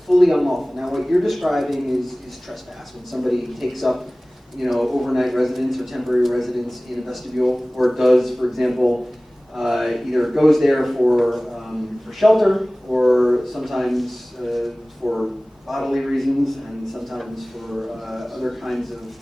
fully unlawful. Now, what you're describing is trespass, when somebody takes up, overnight residence or temporary residence in a vestibule, or does, for example, either goes there for shelter, or sometimes for bodily reasons, and sometimes for other kinds of,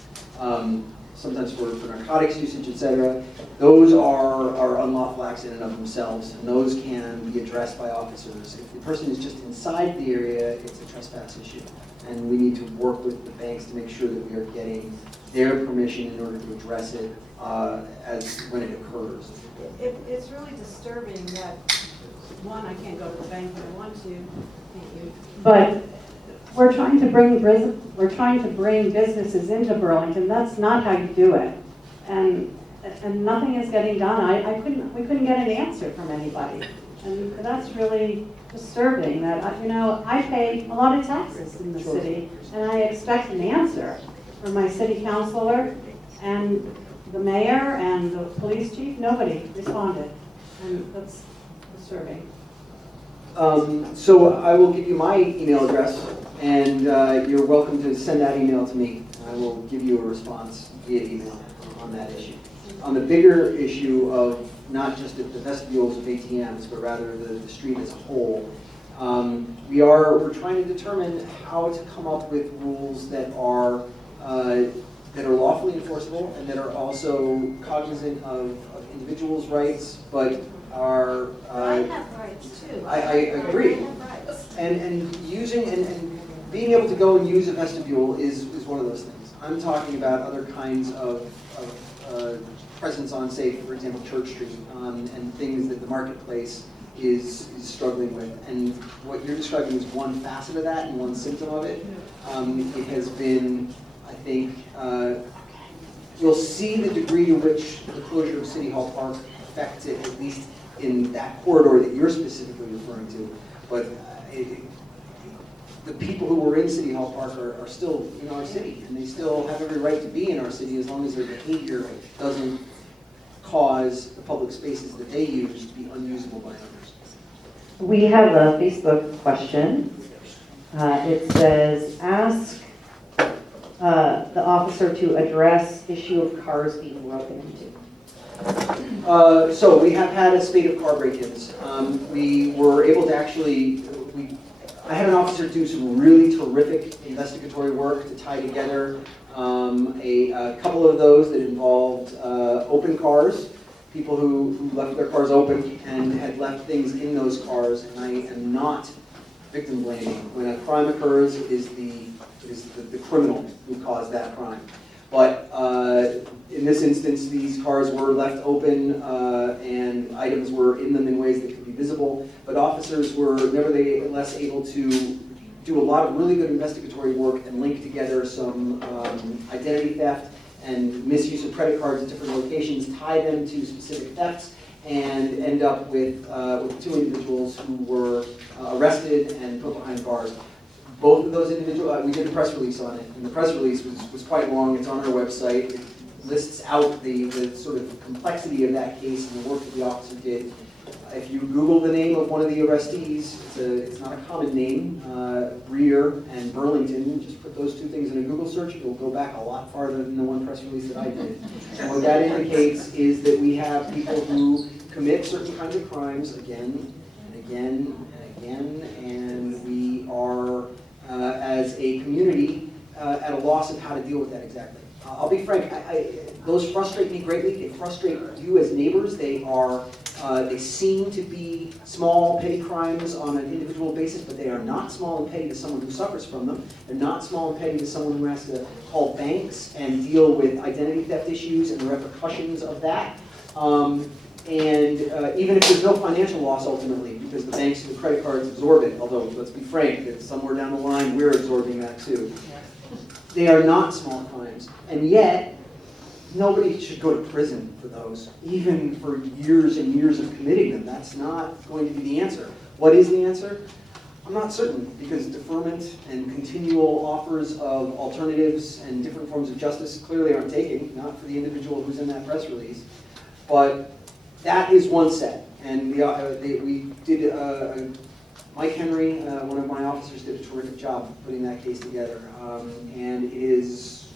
sometimes for narcotics usage, etc. Those are unlawful acts in and of themselves, and those can be addressed by officers. If the person is just inside the area, it's a trespass issue, and we need to work with the banks to make sure that we are getting their permission in order to address it as when it occurs. It's really disturbing that, one, I can't go to the bank when I want to, thank you. But we're trying to bring businesses into Burlington. That's not how you do it. And nothing is getting done. We couldn't get an answer from anybody. And that's really disturbing that, I pay a lot of taxes in the city, and I expect an answer from my city councilor and the mayor and the police chief. Nobody responded, and that's disturbing. So I will give you my email address, and you're welcome to send that email to me. I will give you a response via email on that issue. On the bigger issue of not just the vestibules of ATMs, but rather the street as a whole, we're trying to determine how to come up with rules that are lawfully enforceable and that are also cognizant of individuals' rights, but are. I have rights too. I agree. I have rights. And using and being able to go and use a vestibule is one of those things. I'm talking about other kinds of presence on, say, for example, Church Street, and things that the marketplace is struggling with. And what you're describing is one facet of that and one symptom of it. It has been, I think, you'll see the degree to which the closure of City Hall Park affects it, at least in that corridor that you're specifically referring to. But the people who were in City Hall Park are still in our city, and they still have every right to be in our city as long as their behavior doesn't cause the public spaces that they use to be unusable by others. We have a Facebook question. It says, ask the officer to address issue of cars being broken into. So we have had a spate of car break-ins. We were able to actually, I had an officer do some really terrific investigatory work to tie together a couple of those that involved open cars, people who left their cars open and had left things in those cars. And I am not victim blaming. When a crime occurs, it is the criminal who caused that crime. But in this instance, these cars were left open and items were in them in ways that could be visible. But officers were nevertheless able to do a lot of really good investigatory work and link together some identity theft and misuse of credit cards at different locations, tie them to specific thefts, and end up with two individuals who were arrested and put behind bars. Both of those individuals, we did a press release on it, and the press release was quite long. It's on our website. It lists out the sort of complexity of that case and the work that the officer did. If you Google the name of one of the arrestees, it's not a common name, Breer and Burlington, just put those two things in a Google search, it will go back a lot farther than the one press release that I did. And what that indicates is that we have people who commit certain kinds of crimes again and again and again, and we are, as a community, at a loss of how to deal with that exactly. I'll be frank, those frustrate me greatly. They frustrate you as neighbors. They seem to be small, petty crimes on an individual basis, but they are not small and petty to someone who suffers from them. They're not small and petty to someone who has to call banks and deal with identity theft issues and the repercussions of that. And even if there's no financial loss ultimately, because the banks and the credit cards absorb it, although let's be frank, that somewhere down the line we're absorbing that too. They are not small crimes, and yet nobody should go to prison for those, even for years and years of committing them. That's not going to be the answer. What is the answer? I'm not certain, because deferment and continual offers of alternatives and different forms of justice clearly aren't taking, not for the individual who's in that press release. But that is one set. And we did, Mike Henry, one of my officers, did a terrific job putting that case together. And it's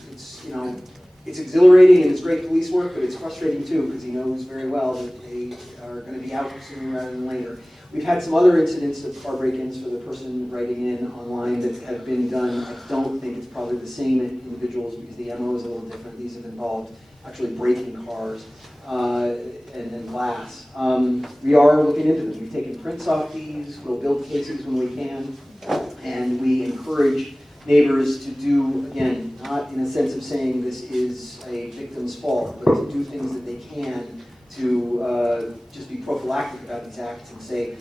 exhilarating and it's great police work, but it's frustrating too, because he knows very well that they are going to be out sooner rather than later. We've had some other incidents of car break-ins for the person writing in online that have been done. I don't think it's probably the same individuals because the MO is a little different. These have involved actually breaking cars and then glass. We are looking into them. We've taken prints off these. We'll build cases when we can. And we encourage neighbors to do, again, not in a sense of saying this is a victim's fault, but to do things that they can to just be prophylactic about these acts and say,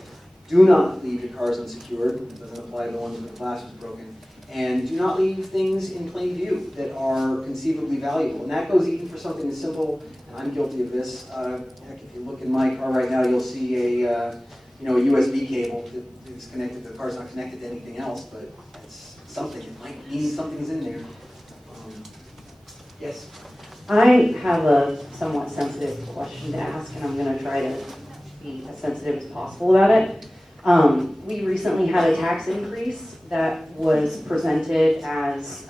do not leave your cars unsecured. It doesn't apply to the ones where the glass was broken. And do not leave things in plain view that are conceivably valuable. And that goes even for something as simple, and I'm guilty of this. Heck, if you look in my car right now, you'll see a USB cable that is connected. The car's not connected to anything else, but it's something. It might mean something's in there. Yes? I have a somewhat sensitive question to ask, and I'm going to try to be as sensitive as possible about it. We recently had a tax increase that was presented as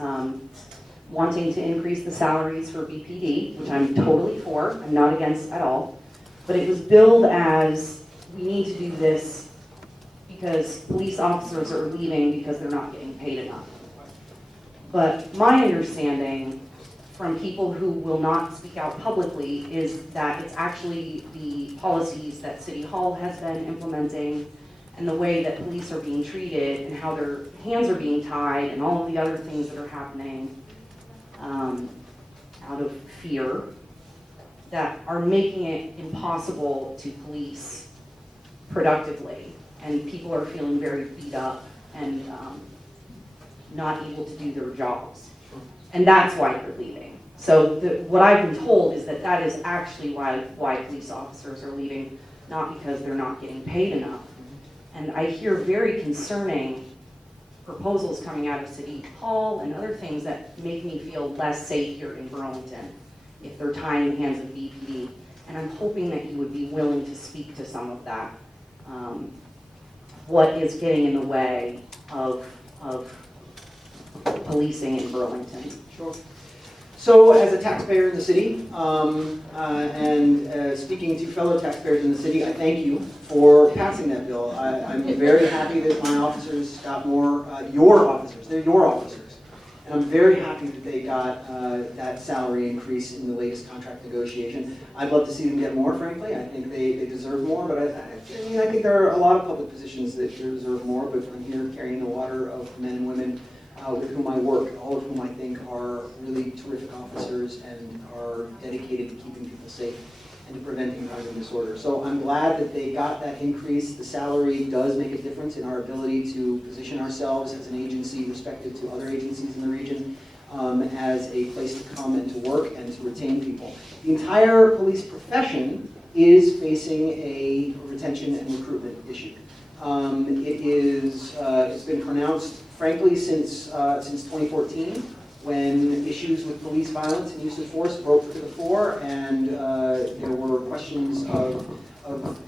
wanting to increase the salaries for BPD, which I'm totally for. I'm not against at all. But it was billed as we need to do this because police officers are leaving because they're not getting paid enough. But my understanding from people who will not speak out publicly is that it's actually the policies that City Hall has been implementing and the way that police are being treated and how their hands are being tied and all of the other things that are happening out of fear that are making it impossible to police productively. And people are feeling very beat up and not able to do their jobs. And that's why they're leaving. So what I've been told is that that is actually why police officers are leaving, not because they're not getting paid enough. And I hear very concerning proposals coming out of City Hall and other things that make me feel less safe here in Burlington if they're tying the hands of BPD. And I'm hoping that you would be willing to speak to some of that. What is getting in the way of policing in Burlington? Sure. So as a taxpayer in the city, and speaking to fellow taxpayers in the city, I thank you for passing that bill. I'm very happy that my officers got more, your officers, they're your officers. And I'm very happy that they got that salary increase in the latest contract negotiation. I'd love to see them get more, frankly. I think they deserve more, but I think there are a lot of public positions that deserve more, but I'm here carrying the water of men and women with whom I work, all of whom I think are really terrific officers and are dedicated to keeping people safe and to preventing crime and disorder. So I'm glad that they got that increase. The salary does make a difference in our ability to position ourselves as an agency respective to other agencies in the region as a place to come and to work and to retain people. The entire police profession is facing a retention and recruitment issue. It's been pronounced, frankly, since 2014, when issues with police violence and use of force broke to the fore, and there were questions of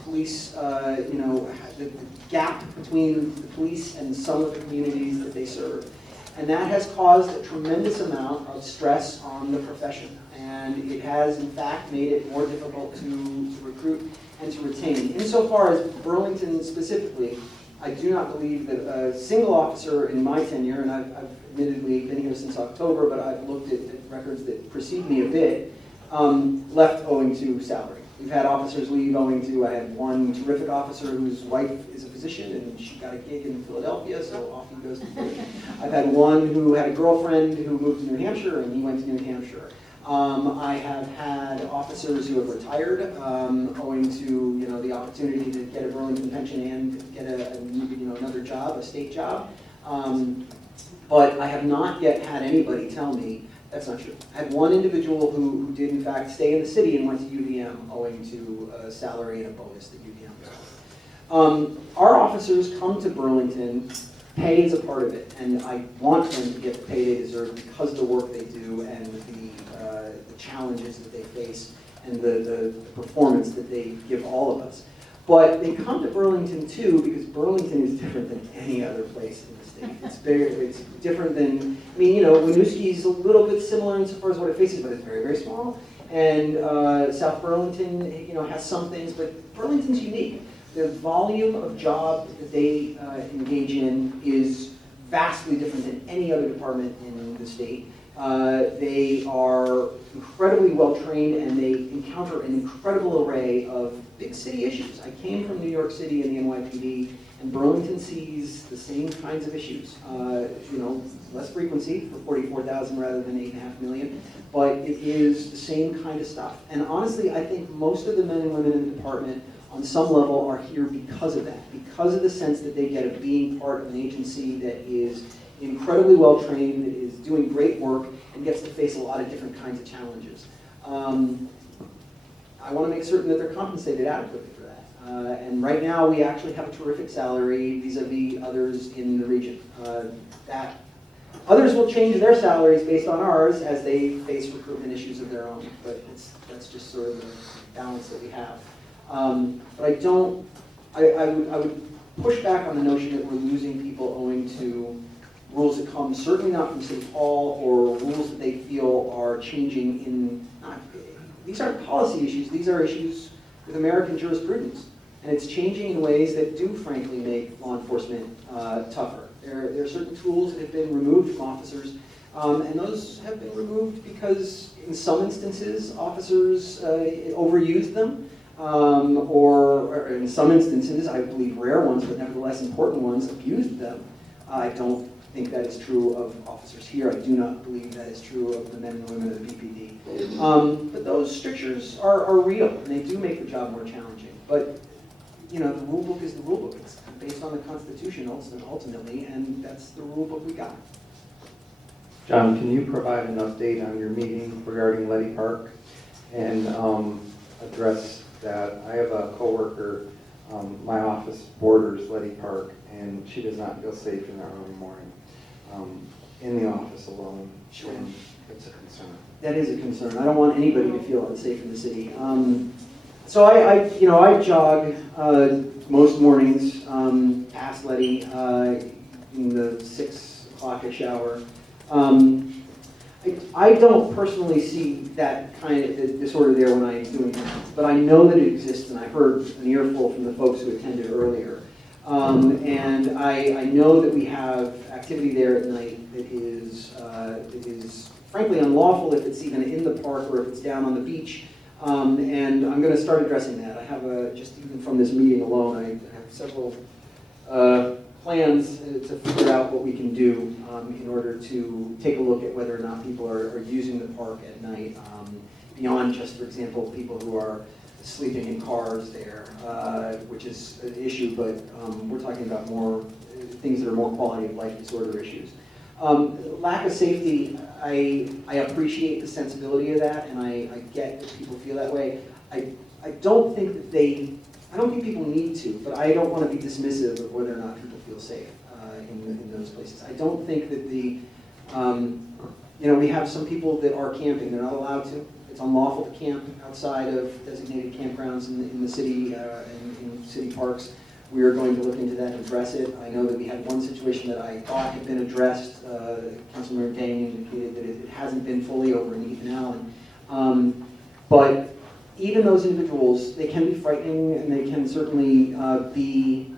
police, the gap between the police and some of the communities that they serve. And that has caused a tremendous amount of stress on the profession. And it has, in fact, made it more difficult to recruit and to retain. Insofar as Burlington specifically, I do not believe that a single officer in my tenure, and I've admittedly been here since October, but I've looked at records that precede me a bit, left owing to salary. We've had officers leave owing to, I had one terrific officer whose wife is a physician and she got a gig in Philadelphia, so off he goes to Philly. I've had one who had a girlfriend who moved to New Hampshire and he went to New Hampshire. I have had officers who have retired owing to the opportunity to get a Burlington pension and get another job, a state job. But I have not yet had anybody tell me that's not true. I had one individual who did in fact stay in the city and went to UVM owing to a salary and a bonus that UVM got. Our officers come to Burlington. Pay is a part of it, and I want them to get the pay they deserve because of the work they do and the challenges that they face and the performance that they give all of us. But they come to Burlington too, because Burlington is different than any other place in the state. It's different than, I mean, you know, Winooski's a little bit similar insofar as what it faces, but it's very, very small. And South Burlington, you know, has some things, but Burlington's unique. The volume of job that they engage in is vastly different than any other department in the state. They are incredibly well trained, and they encounter an incredible array of big city issues. I came from New York City and the NYPD, and Burlington sees the same kinds of issues. You know, less frequency for 44,000 rather than 8.5 million, but it is the same kind of stuff. And honestly, I think most of the men and women in the department on some level are here because of that, because of the sense that they get of being part of an agency that is incredibly well trained, that is doing great work, and gets to face a lot of different kinds of challenges. I want to make certain that they're compensated adequately for that. And right now, we actually have a terrific salary vis-a-vis others in the region. That others will change their salaries based on ours as they face recruitment issues of their own, but that's just sort of the balance that we have. But I would push back on the notion that we're losing people owing to rules that come certainly not from City Hall, or rules that they feel are changing in, these aren't policy issues, these are issues with American jurisprudence. And it's changing in ways that do frankly make law enforcement tougher. There are certain tools that have been removed from officers, and those have been removed because in some instances officers overused them, or in some instances, I believe rare ones, but nevertheless important ones, abused them. I don't think that is true of officers here. I do not believe that is true of the men and women of the BPD. But those strictures are real, and they do make the job more challenging. But you know, the rule book is the rule book. It's based on the Constitution ultimately, and that's the rule book we got. John, can you provide an update on your meeting regarding Letty Park and address that? I have a coworker, my office borders Letty Park, and she does not feel safe in the early morning in the office alone. Sure. And it's a concern. That is a concern. I don't want anybody to feel unsafe in the city. So I jog most mornings past Letty in the 6 o'clock-ish hour. I don't personally see that kind of disorder there when I'm doing it, but I know that it exists, and I heard an earful from the folks who attended earlier. And I know that we have activity there at night that is frankly unlawful if it's even in the park or if it's down on the beach. And I'm going to start addressing that. I have just even from this meeting alone, I have several plans to figure out what we can do in order to take a look at whether or not people are using the park at night, beyond just, for example, people who are sleeping in cars there, which is an issue, but we're talking about more things that are more quality of life disorder issues. Lack of safety, I appreciate the sensibility of that, and I get that people feel that way. I don't think people need to, but I don't want to be dismissive of whether or not people feel safe in those places. I don't think that we have some people that are camping, they're not allowed to. It's unlawful to camp outside of designated campgrounds in the city and in city parks. We are going to look into that and address it. I know that we had one situation that I thought had been addressed. Councilmember Gang indicated that it hasn't been fully over in Ethan Allen. But even those individuals, they can be frightening, and they can certainly be,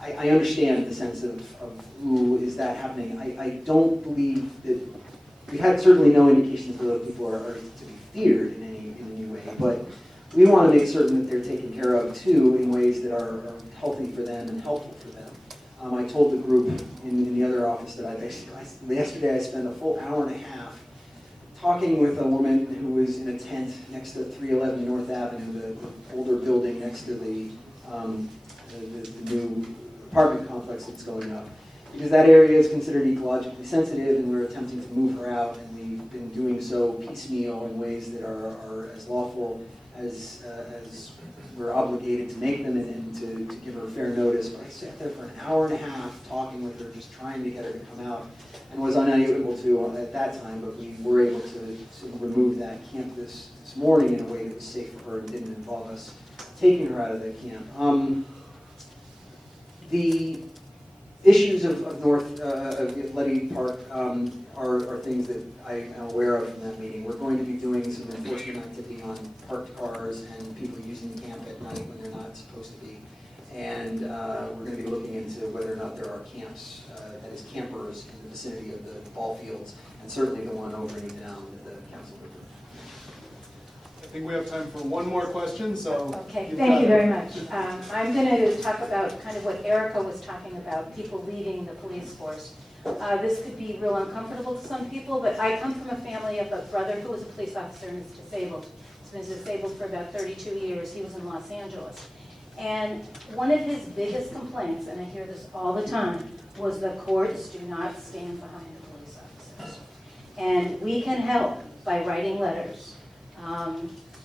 I understand the sense of ooh, is that happening? I don't believe that, we've had certainly no indications that those people are to be feared in any way, but we want to make certain that they're taken care of too in ways that are healthy for them and helpful for them. I told the group in the other office that yesterday I spent a full hour and a half talking with a woman who was in a tent next to 311 North Avenue, the older building next to the new apartment complex that's going up. Because that area is considered ecologically sensitive, and we're attempting to move her out, and we've been doing so piecemeal in ways that are as lawful as we're obligated to make them and to give her fair notice. But I sat there for an hour and a half talking with her, just trying to get her to come out, and was unable to at that time, but we were able to remove that camp this morning in a way that was safe for her and didn't involve us taking her out of the camp. The issues of Letty Park are things that I am aware of from that meeting. We're going to be doing some enforcement activity on parked cars and people using the camp at night when they're not supposed to be. And we're going to be looking into whether or not there are camps, that is campers in the vicinity of the ball fields, and certainly the one over and down at the council river. I think we have time for one more question, so. Okay, thank you very much. I'm going to talk about kind of what Erica was talking about, people leaving the police force. This could be real uncomfortable to some people, but I come from a family of a brother who was a police officer and is disabled. He's been disabled for about 32 years. He was in Los Angeles. And one of his biggest complaints, and I hear this all the time, was the courts do not stand behind the police officers. And we can help by writing letters.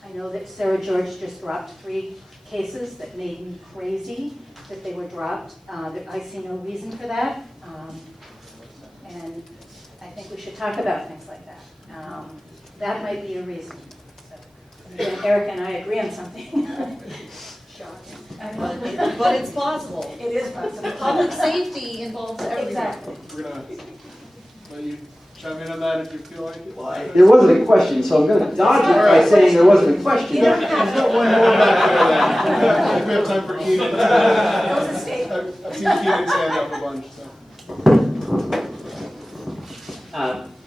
I know that Sarah George just dropped 3 cases that made me crazy that they were dropped. I see no reason for that. And I think we should talk about things like that. That might be a reason. So, again, Erica and I agree on something. Shocking. But it's possible. It is possible. Public safety involves everything. Exactly. We're gonna let you chime in on that if you feel like it. There wasn't a question, so I'm going to dodge it by saying there wasn't a question. We've got one more back there then. I think we have time for Keenan. I've seen Keenan stand up a bunch, so.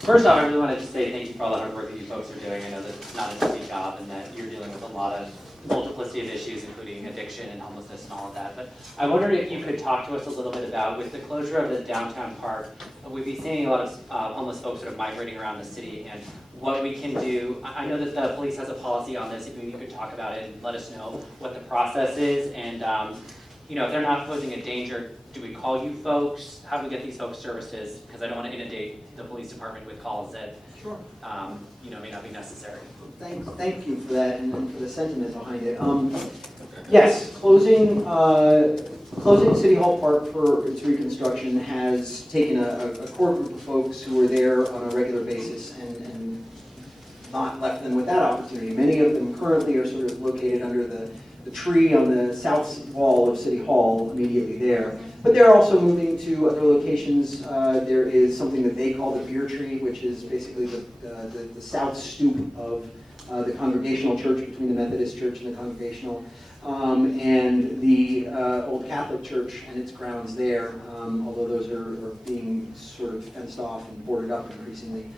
First off, I really want to just say thank you for all the hard work that you folks are doing. I know that it's not an easy job and that you're dealing with a lot of multiplicity of issues, including addiction and homelessness and all of that. But I wondered if you could talk to us a little bit about, with the closure of the downtown park, we've been seeing a lot of homeless folks sort of migrating around the city, and what we can do. I know that the police has a policy on this. If you could talk about it and let us know what the process is, and you know, if they're not posing a danger, do we call you folks? How do we get these folks services? Because I don't want to inundate the police department with calls that you know, may not be necessary. Thank you for that and for the sentiment behind it. Yes, closing City Hall Park for its reconstruction has taken a core group of folks who were there on a regular basis and not left them with that opportunity. Many of them currently are sort of located under the tree on the south wall of City Hall, immediately there. But they're also moving to other locations. There is something that they call the beer tree, which is basically the south stoop of the Congregational Church, between the Methodist Church and the Congregational, and the Old Catholic Church and its grounds there, although those are being sort of fenced off and boarded up increasingly.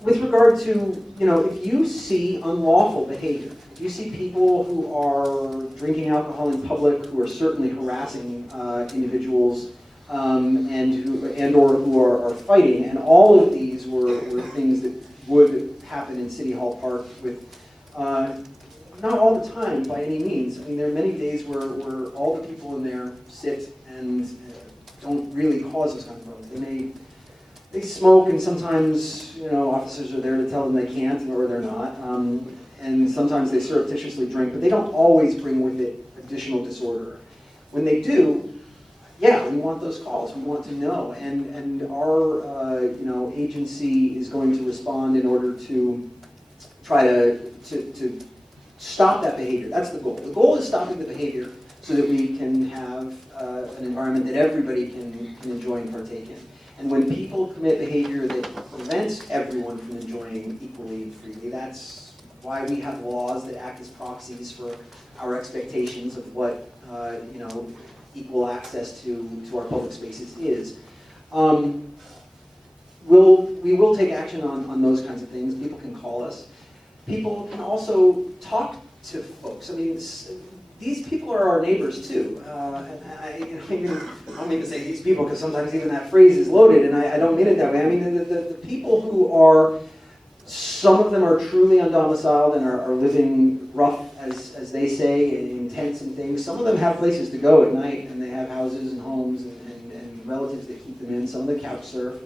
With regard to, you know, if you see unlawful behavior, if you see people who are drinking alcohol in public, who are certainly harassing individuals, and or who are fighting, and all of these were things that would happen in City Hall Park with, not all the time by any means. I mean, there are many days where all the people in there sit and don't really cause this kind of problems. They smoke, and sometimes, you know, officers are there to tell them they can't, or they're not. And sometimes they surreptitiously drink, but they don't always bring with it additional disorder. When they do, yeah, we want those calls. We want to know, and our you know, agency is going to respond in order to try to stop that behavior. That's the goal. The goal is stopping the behavior so that we can have an environment that everybody can enjoy and partake in. And when people commit behavior that prevents everyone from enjoying equally and freely, that's why we have laws that act as proxies for our expectations of what you know, equal access to our public spaces is. We will take action on those kinds of things. People can call us. People can also talk to folks. I mean, these people are our neighbors too. I don't mean to say these people, because sometimes even that phrase is loaded, and I don't mean it that way. I mean the people who are, some of them are truly undomiciled and are living rough, as they say, in tents and things. Some of them have places to go at night, and they have houses and homes and relatives that keep them in. Some of them couch surf.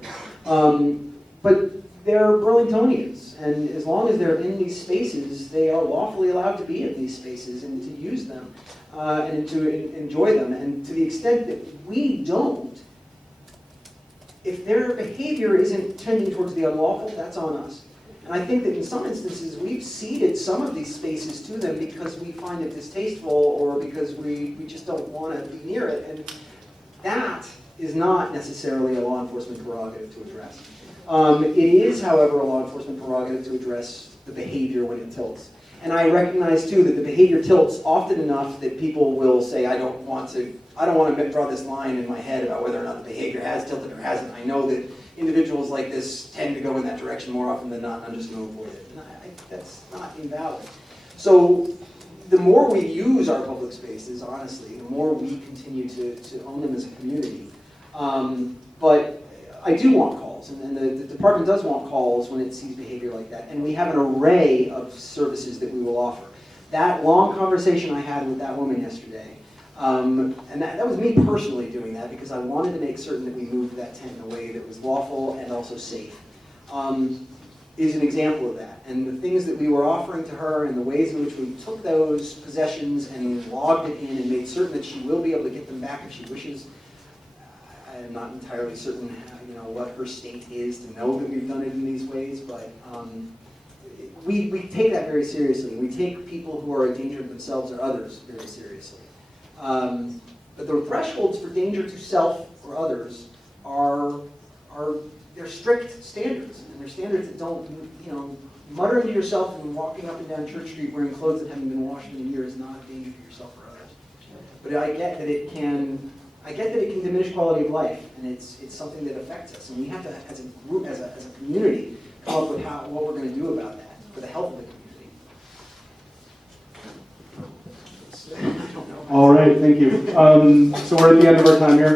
But they're Burlingtonians, and as long as they're in these spaces, they are lawfully allowed to be in these spaces and to use them and to enjoy them. And to the extent that we don't, if their behavior isn't tending towards the unlawful, that's on us. And I think that in some instances, we've ceded some of these spaces to them because we find it distasteful or because we just don't want to be near it. And that is not necessarily a law enforcement prerogative to address. It is, however, a law enforcement prerogative to address the behavior when it tilts. And I recognize too that the behavior tilts often enough that people will say, I don't want to draw this line in my head about whether or not the behavior has tilted or hasn't. I know that individuals like this tend to go in that direction more often than not, and I'm just going to avoid it. And that's not invalid. So the more we use our public spaces, honestly, the more we continue to own them as a community. But I do want calls, and the department does want calls when it sees behavior like that. And we have an array of services that we will offer. That long conversation I had with that woman yesterday, and that was me personally doing that because I wanted to make certain that we moved that tent in a way that was lawful and also safe, is an example of that. And the things that we were offering to her and the ways in which we took those possessions and logged it in and made certain that she will be able to get them back if she wishes. I'm not entirely certain, what her state is to know that we've done it in these ways, but we take that very seriously. We take people who are a danger to themselves or others very seriously. But the thresholds for danger to self or others they're strict standards, and they're standards that don't, muttering to yourself and walking up and down Church Street wearing clothes that haven't been washed in a year is not a danger to yourself or others. But I get that it can diminish quality of life, and it's something that affects us, and we have to, as a group, as a community, come up with what we're going to do about that for the health of the community. I don't know. All right, thank you. So we're at the end of our time here.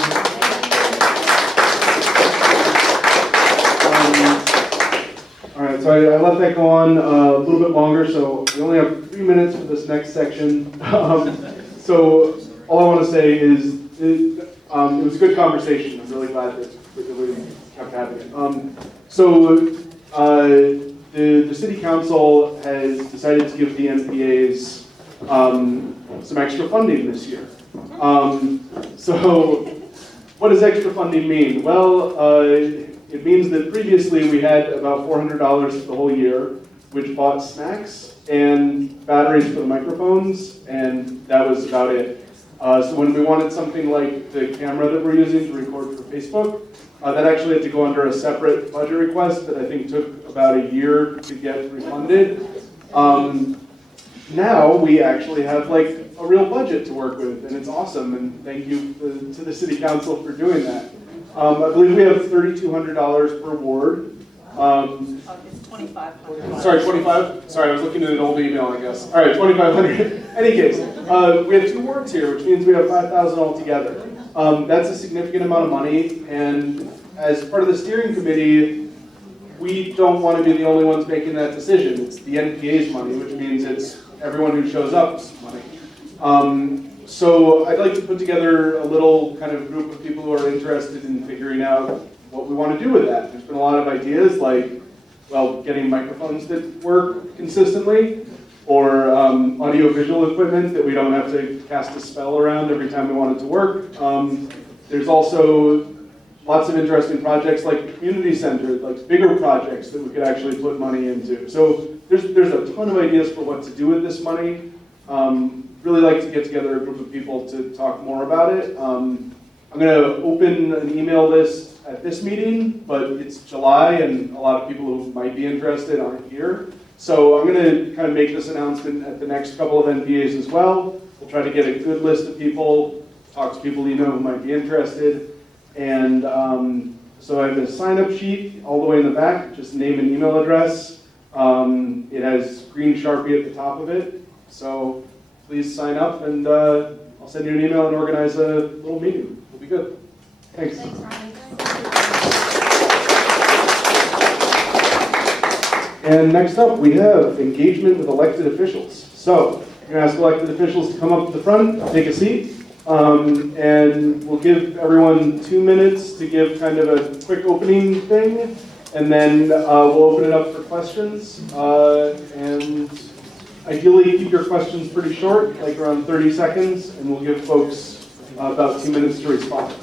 All right, so I let that go on a little bit longer, so we only have 3 minutes for this next section. So all I want to say is it was a good conversation. I'm really glad that we kept having it. The City Council has decided to give the NPAs some extra funding this year. So what does extra funding mean? Well, it means that previously we had about $400 for the whole year, which bought snacks and batteries for the microphones, and that was about it. So when we wanted something like the camera that we're using to record for Facebook, that actually had to go under a separate budget request that I think took about a year to get refunded. Now we actually have like a real budget to work with, and it's awesome, and thank you to the City Council for doing that. I believe we have $3,200 per ward. It's 2,500. Sorry, 25? Sorry, I was looking at an old email, I guess. All right, 2,500. Any case, we have 2 wards here, which means we have 5,000 altogether. That's a significant amount of money, and as part of the steering committee, we don't want to be the only ones making that decision. It's the NPA's money, which means it's everyone who shows up's money. So I'd like to put together a little kind of group of people who are interested in figuring out what we want to do with that. There's been a lot of ideas like, well, getting microphones that work consistently, or audio-visual equipment that we don't have to cast a spell around every time we want it to work. There's also lots of interesting projects like the community center, like bigger projects that we could actually put money into. So there's a ton of ideas for what to do with this money. Really like to get together a group of people to talk more about it. I'm going to open an email list at this meeting, but it's July and a lot of people who might be interested aren't here. So I'm going to kind of make this announcement at the next couple of NPAs as well. We'll try to get a good list of people, talk to people you know who might be interested. And so I have a sign-up sheet all the way in the back, just name and email address. It has green Sharpie at the top of it. So please sign up, and I'll send you an email and organize a little meeting. It'll be good. Thanks. Thanks, Ronnie. And next up, we have engagement with elected officials. So you're going to ask elected officials to come up to the front, take a seat, and we'll give everyone 2 minutes to give kind of a quick opening thing, and then we'll open it up for questions. And ideally, keep your questions pretty short, like around 30 seconds, and we'll give folks about 2 minutes to respond.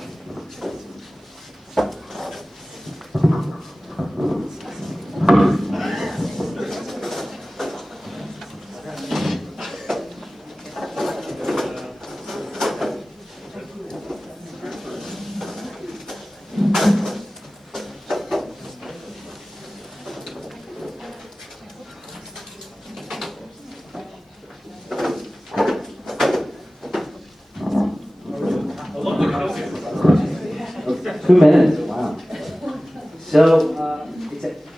2 minutes, wow. So,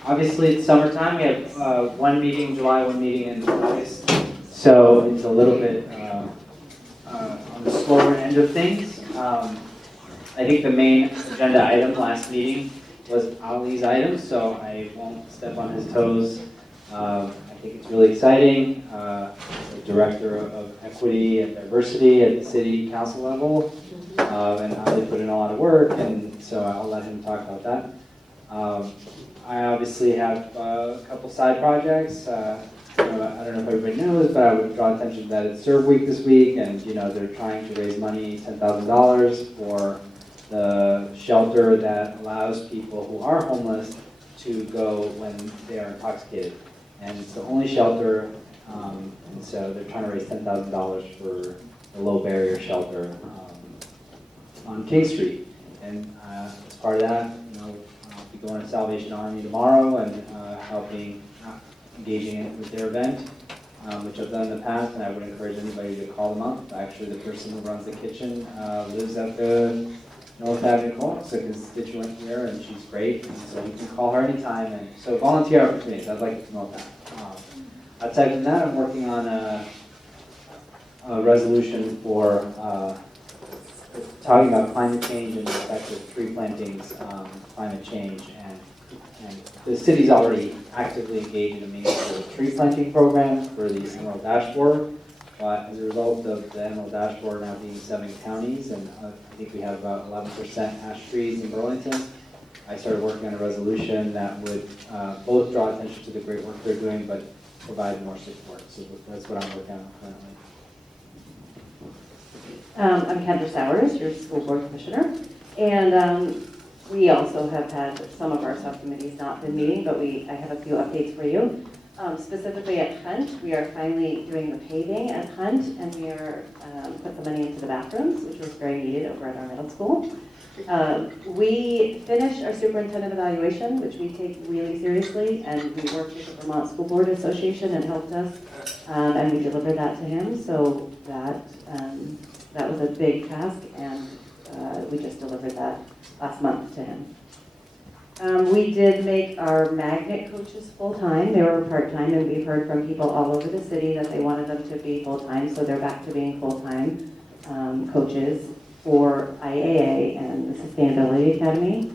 obviously it's summertime, we have one meeting July, one meeting in August. So it's a little bit on the slower end of things. I think the main agenda item last meeting was Ali's item, so I won't step on his toes. I think it's really exciting. The Director of Equity and Diversity at the City Council level. And Ali put in a lot of work, and so I'll let him talk about that. I obviously have a couple side projects. I don't know if everybody knows, but I would draw attention to that it's Serve Week this week, and they're trying to raise money, $10,000 for the shelter that allows people who are homeless to go when they are intoxicated. And it's the only shelter, and so they're trying to raise $10,000 for the low barrier shelter on King Street. And as part of that, I'll be going to Salvation Army tomorrow and engaging with their event, which I've done in the past, and I would encourage anybody to call them up. Actually, the person who runs the kitchen lives at the North Avenue Co-op, so a constituent here, and she's great, and so you can call her anytime. And so volunteer opportunities, I'd like to promote that. Outside of that, I'm working on a resolution for talking about climate change and the effect of tree plantings, climate change, and the city's already actively engaged in a meaningful tree planting program for the Emerald Dashboard. But as a result of the Emerald Dashboard now being 7 counties, and I think we have about 11% ash trees in Burlington, I started working on a resolution that would both draw attention to the great work they're doing, but provide more support. So that's what I'm working on currently. I'm Kendra Sowers, your school board commissioner, and we also have had some of our subcommittees not been meeting, but I have a few updates for you. Specifically at Hunt, we are finally doing the paving at Hunt, and we are put the money into the bathrooms, which was very needed over at our middle school. We finished our superintendent evaluation, which we take really seriously, and we worked with the Vermont School Board Association and helped us, and we delivered that to him. So that was a big task, and we just delivered that last month to him. We did make our magnet coaches full-time. They were part-time, and we've heard from people all over the city that they wanted them to be full-time, so they're back to being full-time coaches for IAA and the Sustainability Academy.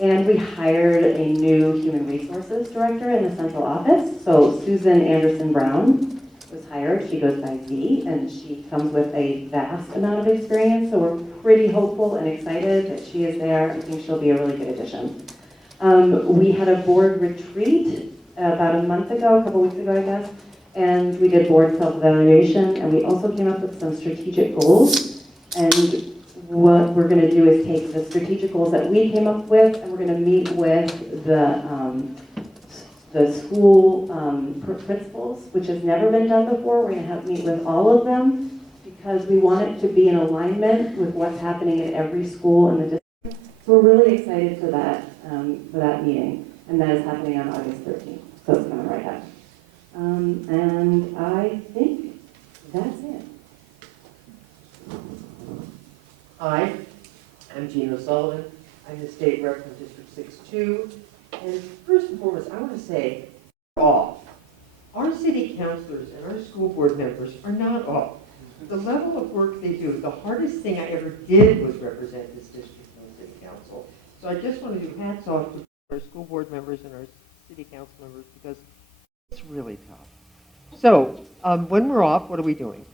And we hired a new human resources director in the central office. So Susan Anderson Brown was hired. She goes by Z, and she comes with a vast amount of experience. So we're pretty hopeful and excited that she is there. I think she'll be a really good addition. We had a board retreat about a month ago, a couple weeks ago, I guess, and we did board self-evaluation, and we also came up with some strategic goals. And what we're going to do is take the strategic goals that we came up with, and we're going to meet with the school principals, which has never been done before. We're going to meet with all of them because we want it to be in alignment with what's happening at every school in the district. So we're really excited for that meeting, and that is happening on August 13th. So it's coming right up. And I think that's it. Hi, I'm Gene O'Sullivan. I'm the state rep from District 6-2. And first and foremost, I want to say, our city councilors and our school board members are not off. The level of work they do, the hardest thing I ever did was represent this district on the city council. So I just want to do hats off to our school board members and our city council members because it's really tough. So when we're off, what are we doing?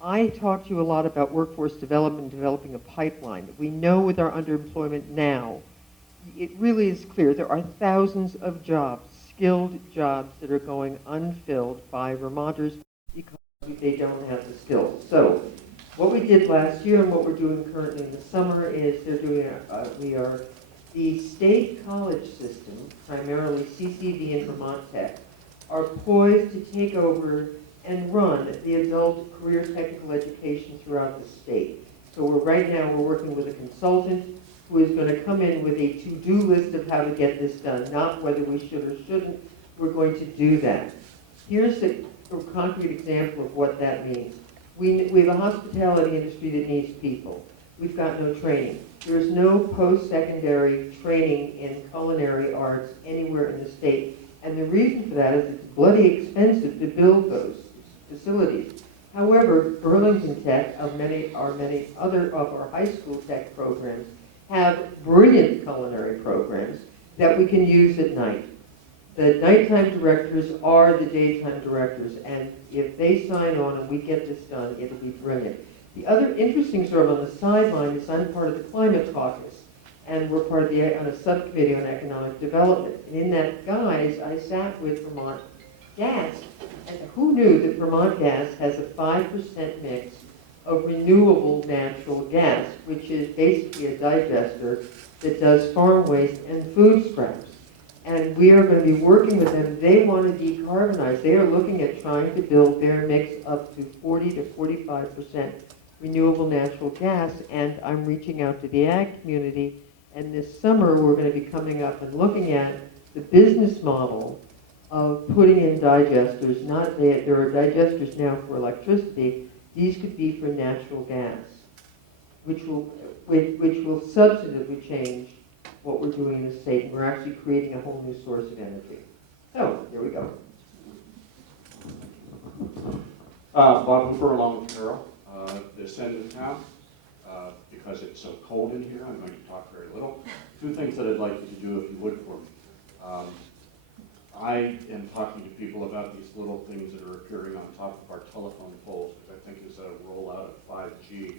I talked to you a lot about workforce development, developing a pipeline. We know with our underemployment now, it really is clear there are thousands of jobs, skilled jobs that are going unfilled by Vermonters because they don't have the skills. So what we did last year and what we're doing currently in the summer is the state college system, primarily CCV and Vermont Tech, are poised to take over and run the adult career technical education throughout the state. So right now we're working with a consultant who is going to come in with a to-do list of how to get this done, not whether we should or shouldn't. We're going to do that. Here's a concrete example of what that means. We have a hospitality industry that needs people. We've got no training. There is no post-secondary training in culinary arts anywhere in the state. And the reason for that is it's bloody expensive to build those facilities. However, Burlington Tech, many other of our high school tech programs, have brilliant culinary programs that we can use at night. The nighttime directors are the daytime directors, and if they sign on and we get this done, it'll be brilliant. The other interesting sort of on the sideline is I'm part of the climate caucus, and we're part of on a subcommittee on economic development. And in that guise, I sat with Vermont Gas, and who knew that Vermont Gas has a 5% mix of renewable natural gas, which is basically a digester that does farm waste and food scraps. And we are going to be working with them. They want to decarbonize. They are looking at trying to build their mix up to 40 to 45% renewable natural gas. And I'm reaching out to the ag community. And this summer, we're going to be coming up and looking at the business model of putting in digesters. There are digesters now for electricity. These could be for natural gas, which will substantively change what we're doing in the state, and we're actually creating a whole new source of energy. So, here we go. Bob Hooper along with Carol. This end of town, because it's so cold in here, I'm going to talk very little. Two things that I'd like you to do if you would for me. I am talking to people about these little things that are appearing on top of our telephone poles, which I think is a rollout of 5G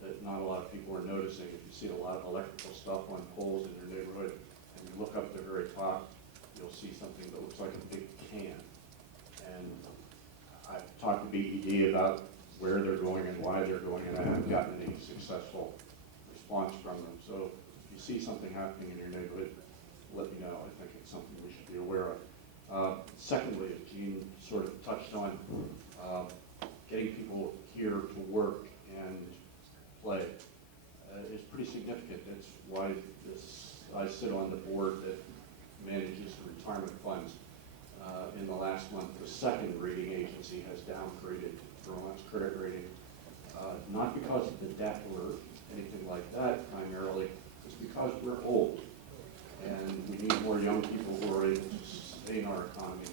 that not a lot of people are noticing. If you see a lot of electrical stuff on poles in your neighborhood, and you look up at the very top, you'll see something that looks like a big can. And I've talked to BED about where they're going and why they're going, and I haven't gotten any successful response from them. So if you see something happening in your neighborhood, let me know. I think it's something we should be aware of. Secondly, as Jean sort of touched on, getting people here to work and play is pretty significant. It's why I sit on the board that manages the retirement funds. In the last month, the second rating agency has downgraded Vermont's credit rating, not because of the debt or anything like that primarily, it's because we're old. And we need more young people who are able to sustain our economies.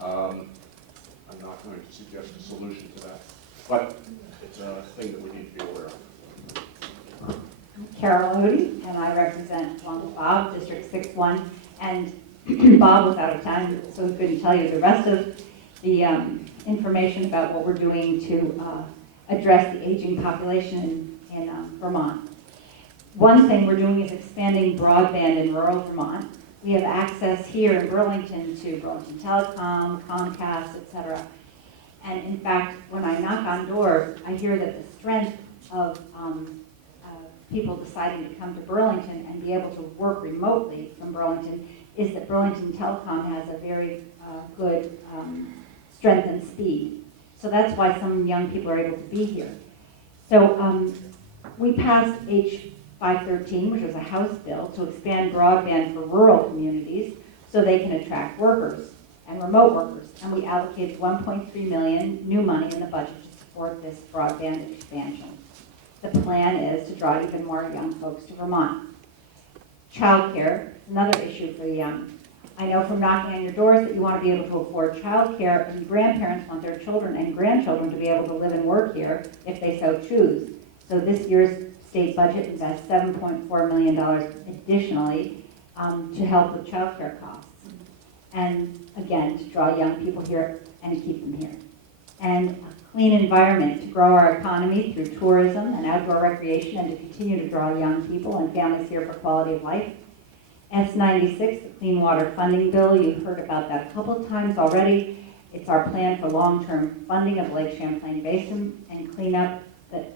I'm not going to suggest a solution to that, but it's a thing that we need to be aware of. I'm Carol Odie, and I represent Uncle Bob, District 6-1. And Bob was out of town, so he couldn't tell you the rest of the information about what we're doing to address the aging population in Vermont. One thing we're doing is expanding broadband in rural Vermont. We have access here in Burlington to Burlington Telecom, Comcast, etc. And in fact, when I knock on doors, I hear that the strength of people deciding to come to Burlington and be able to work remotely from Burlington is that Burlington Telecom has a very good strength and speed. So that's why some young people are able to be here. So we passed H513, which was a House bill to expand broadband for rural communities so they can attract workers and remote workers. And we allocated $1.3 million new money in the budget to support this broadband expansion. The plan is to draw even more young folks to Vermont. Childcare, another issue for the young. I know from knocking on your doors that you want to be able to afford childcare, and grandparents want their children and grandchildren to be able to live and work here if they so choose. So this year's state budget invests $7.4 million additionally to help with childcare costs. And again, to draw young people here and to keep them here. And a clean environment to grow our economy through tourism and outdoor recreation and to continue to draw young people and families here for quality of life. S96, the Clean Water Funding Bill. You've heard about that a couple of times already. It's our plan for long-term funding of Lake Champlain Basin and cleanup, Lake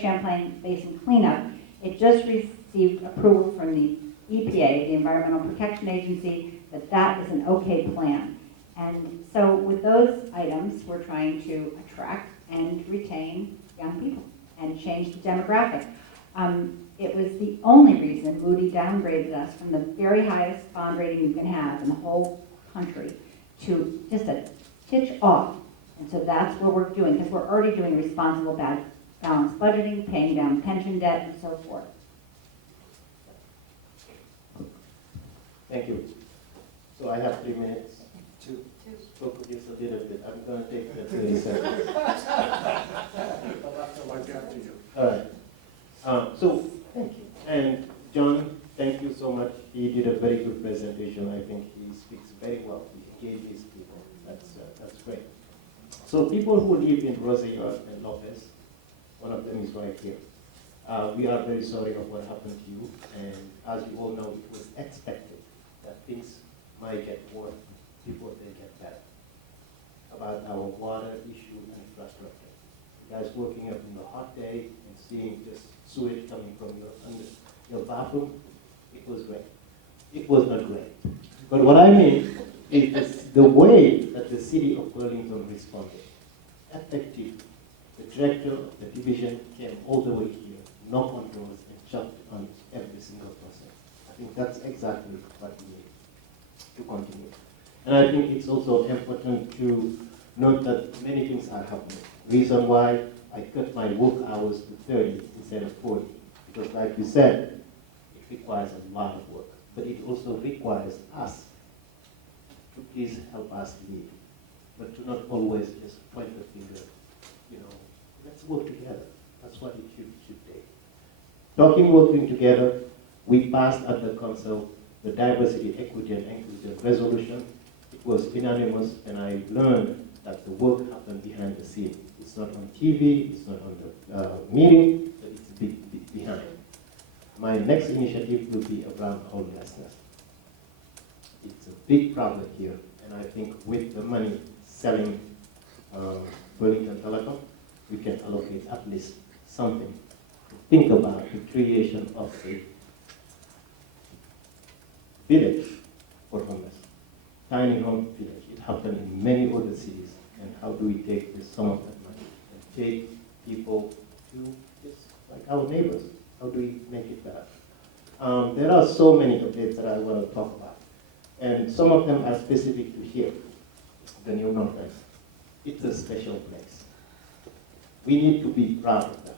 Champlain Basin cleanup. It just received approval from the EPA, the Environmental Protection Agency, that that is an okay plan. And so with those items, we're trying to attract and retain young people and change the demographic. It was the only reason Moody downgraded us from the very highest bond rating you can have in the whole country to just a titch off. And so that's what we're doing, because we're already doing responsible balanced budgeting, paying down pension debt, and so forth. Thank you. So I have 3 minutes to focus just a little bit. I'm going to take the 30 seconds. All right. So thank you. And John, thank you so much. He did a very good presentation. I think he speaks very well. He engages people. That's great. So people who live in Rosellón and Lopez, one of them is right here. We are very sorry of what happened to you. And as you all know, it was expected that things might get worse before they get better. About our water issue and infrastructure. You guys waking up in the hot day and seeing this sewage coming from your bathroom, it was great. It was not great. But what I mean is the way that the city of Burlington responded. Effective. The director of the division came all the way here, knocked on doors, and jumped on every single person. I think that's exactly what we need to continue. And I think it's also important to note that many things are happening. Reason why I cut my work hours to 30 instead of 40. Because like you said, it requires a lot of work. But it also requires us to please help us lead. But to not always just point the finger, let's work together. That's what it should be. Working together, we passed at the council the diversity, equity, and inclusion resolution. It was unanimous, and I learned that the work happened behind the scene. It's not on TV, it's not on the meeting, but it's behind. My next initiative will be around homelessness. It's a big problem here, and I think with the money selling Burlington Telecom, we can allocate at least something to think about the creation of a village for homeless. Tiny home village. It happened in many other cities. And how do we take some of that money and take people to just like our neighbors? How do we make it better? There are so many updates that I want to talk about. And some of them are specific to here, the New North End. It's a special place. We need to be proud of that.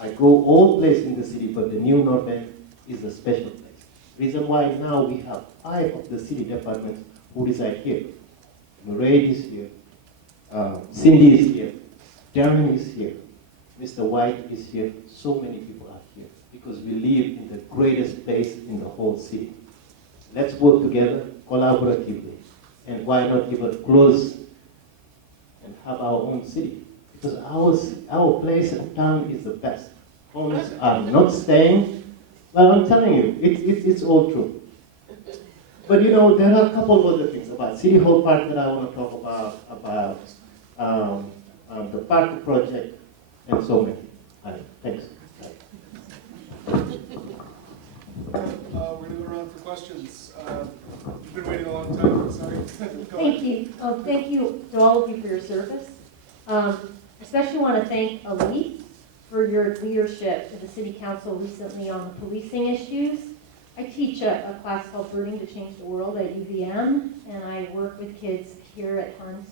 I go all places in the city, but the New North End is a special place. Reason why now we have 5 of the city departments who reside here. Murray is here, Cindy is here, Darren is here, Mr. White is here. So many people are here because we live in the greatest place in the whole city. Let's work together collaboratively, and why not even close and have our own city? Because our place in town is the best. Homes are not staying. Well, I'm telling you, it's all true. But there are a couple of other things about City Hall Park that I want to talk about the park project, and so many. Thanks. We're going to go around for questions. You've been waiting a long time, sorry. Thank you. Thank you to all of you for your service. Especially want to thank Ali for your leadership to the City Council recently on the policing issues. I teach a class called Birding to Change the World at UVM, and I work with kids here at Hunt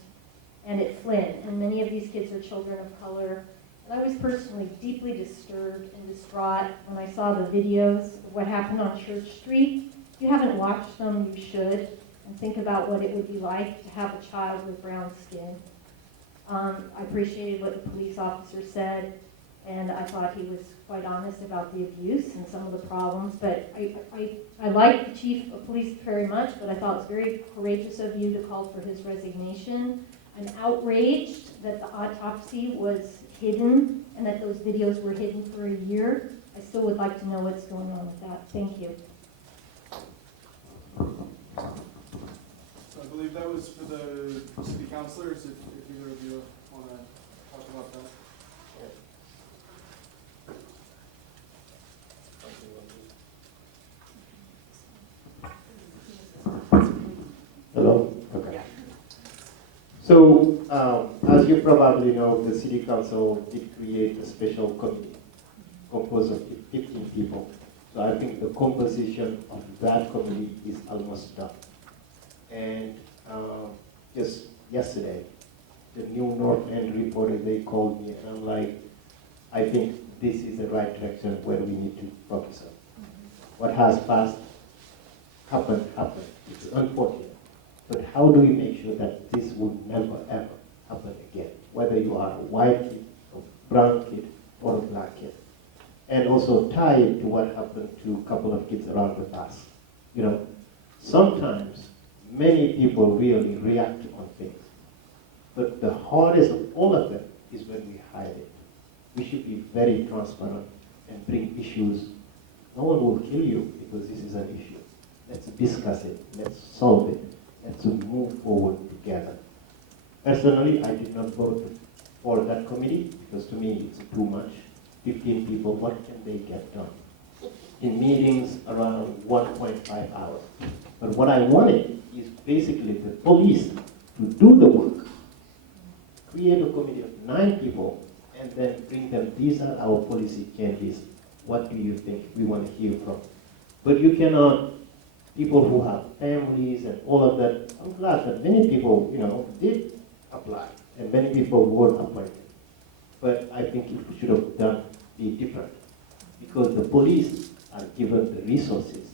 and at Flynn. And many of these kids are children of color. And I was personally deeply disturbed and distraught when I saw the videos of what happened on Church Street. If you haven't watched them, you should, and think about what it would be like to have a child with brown skin. I appreciated what the police officer said, and I thought he was quite honest about the abuse and some of the problems. But I like the chief of police very much, but I thought it was very courageous of you to call for his resignation. I'm outraged that the autopsy was hidden and that those videos were hidden for a year. I still would like to know what's going on with that. Thank you. So I believe that was for the city councilors, if either of you want to talk about that. Hello? Okay. So, as you probably know, the city council did create a special committee composed of 15 people. So I think the composition of that committee is almost done. And just yesterday, the new North End reporter, they called me, and I'm like, I think this is the right direction where we need to focus on. What has passed happened. It's unfortunate. But how do we make sure that this would never, ever happen again? Whether you are a white kid, a brown kid, or a black kid. And also tie it to what happened to a couple of kids around the bus. You know, sometimes many people really react on things. But the hardest of all of them is when we hide it. We should be very transparent and bring issues. No one will kill you because this is an issue. Let's discuss it. Let's solve it. Let's move forward together. Personally, I did not vote for that committee because to me it's too much. 15 people, what can they get done? In meetings around 1.5 hours. But what I wanted is basically the police to do the work, create a committee of 9 people, and then bring them, these are our policy changes. What do you think? We want to hear from. But you cannot, people who have families and all of that, I'm glad that many people, did apply, and many people were appointed. But I think it should have done be different, because the police are given the resources,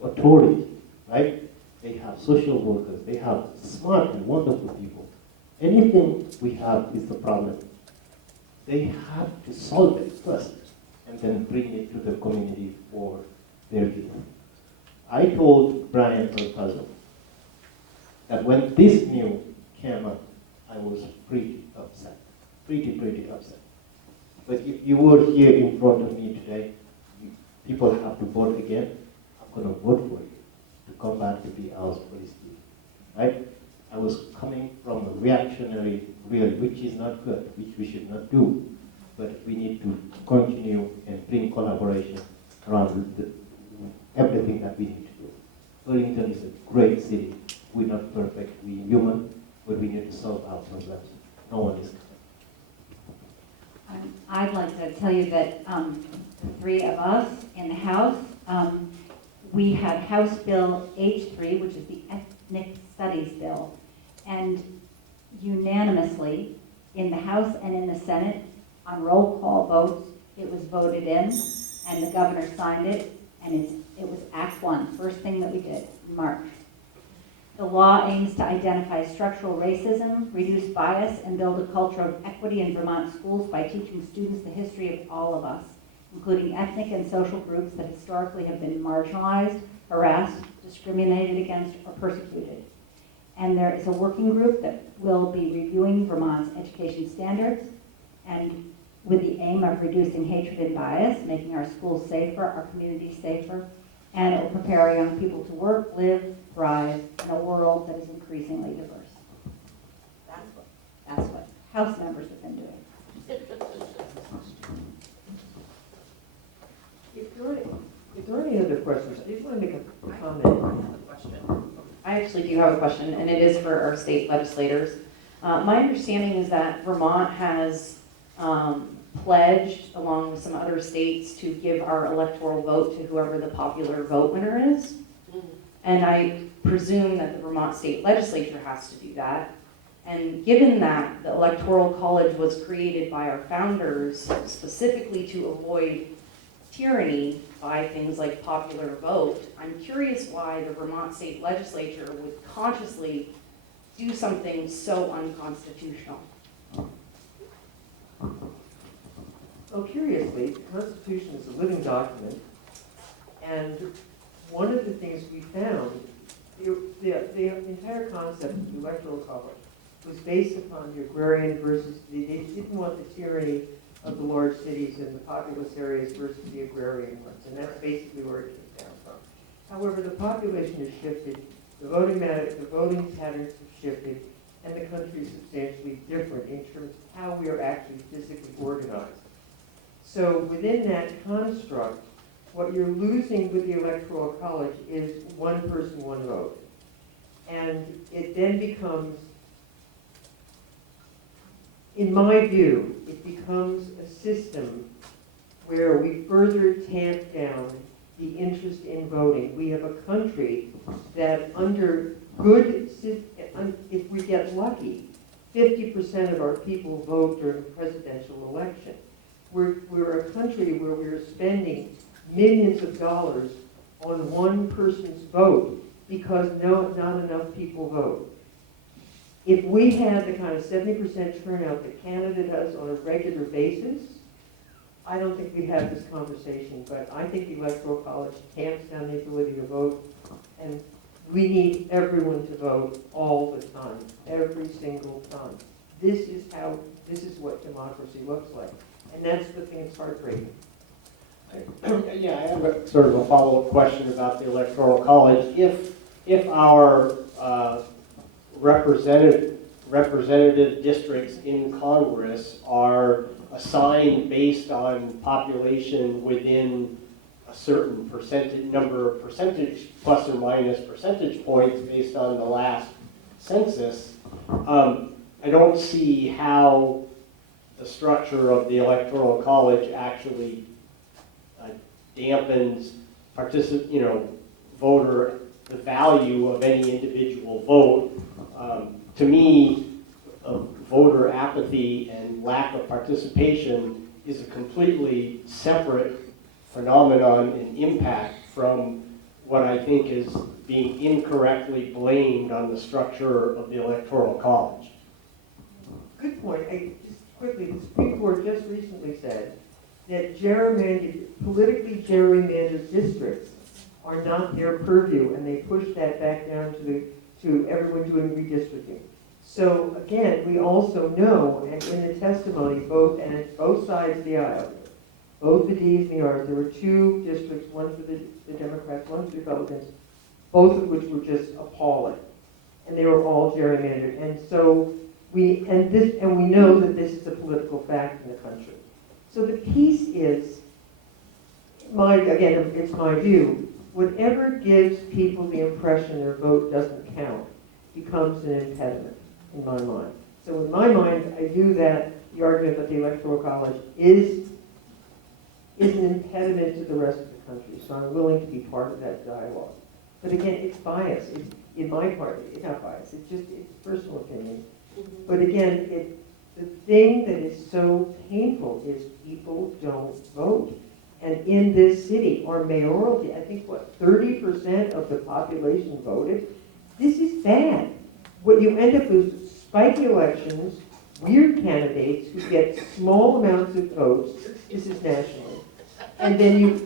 the authority, right? They have social workers, they have smart and wonderful people. Anything we have is the problem. They have to solve it first, and then bring it to the community for their view. I told Brian Perpazzo that when this news came up, I was pretty upset, pretty upset. But if you were here in front of me today, people have to vote again, I'm going to vote for you to come back to be our police chief, right? I was coming from a reactionary real, which is not good, which we should not do. But we need to continue and bring collaboration around everything that we need to do. Burlington is a great city. We're not perfect, we're human, but we need to solve our problems. No one is. I'd like to tell you that the 3 of us in the House, we had House Bill H3, which is the Ethnic Studies Bill, and unanimously in the House and in the Senate, on roll call votes, it was voted in, and the governor signed it, and it was Act 1, first thing that we did in March. The law aims to identify structural racism, reduce bias, and build a culture of equity in Vermont schools by teaching students the history of all of us, including ethnic and social groups that historically have been marginalized, harassed, discriminated against, or persecuted. And there is a working group that will be reviewing Vermont's education standards, and with the aim of reducing hatred and bias, making our schools safer, our communities safer, and it will prepare our young people to work, live, thrive in a world that is increasingly diverse. That's what House members have been doing. If there are any other questions, I just want to make a comment. I actually do have a question, and it is for our state legislators. My understanding is that Vermont has pledged, along with some other states, to give our electoral vote to whoever the popular vote winner is. And I presume that the Vermont State Legislature has to do that. And given that the Electoral College was created by our founders specifically to avoid tyranny by things like popular vote, I'm curious why the Vermont State Legislature would consciously do something so unconstitutional. Well, curiously, the Constitution is a living document, and one of the things we found, the entire concept of the Electoral College was based upon the agrarian versus, they didn't want the tyranny of the large cities and the populous areas versus the agrarian ones, and that's basically where it came down from. However, the population has shifted, the voting patterns have shifted, and the country is substantially different in terms of how we are actually physically organized. So within that construct, what you're losing with the Electoral College is one person, one vote. And it then becomes, in my view, it becomes a system where we further tamp down the interest in voting. We have a country that under good, if we get lucky, 50% of our people vote during a presidential election. We're a country where we're spending millions of dollars on one person's vote because not enough people vote. If we had the kind of 70% turnout that Canada does on a regular basis, I don't think we'd have this conversation, but I think the Electoral College tamps down the ability to vote, and we need everyone to vote all the time, every single time. This is what democracy looks like, and that's the thing that's heartbreaking. Yeah, I have a sort of a follow-up question about the Electoral College. If our representative districts in Congress are assigned based on population within a certain percentage plus or minus percentage points based on the last census, I don't see how the structure of the Electoral College actually dampens the value of any individual vote. To me, voter apathy and lack of participation is a completely separate phenomenon and impact from what I think is being incorrectly blamed on the structure of the Electoral College. Good point. Just quickly, the Supreme Court just recently said that politically gerrymandered districts are not their purview, and they pushed that back down to everyone doing redistricting. So again, we also know, and in the testimony, both sides of the aisle, both the Ds and the Rs, there were two districts, one for the Democrats, one for the Republicans, both of which were just appalling, and they were all gerrymandered. And so we know that this is a political fact in the country. So the piece is, it's my view, whatever gives people the impression their vote doesn't count becomes an impediment in my mind. So in my mind, I view that the argument that the Electoral College is an impediment to the rest of the country. So I'm willing to be part of that dialogue. But again, it's bias. It's in my part, it's not bias. It's personal opinion. But again, the thing that is so painful is people don't vote. And in this city, our mayoralty, I think 30% of the population voted. This is bad. What you end up with is spiky elections, weird candidates who get small amounts of votes. This is nationally. And then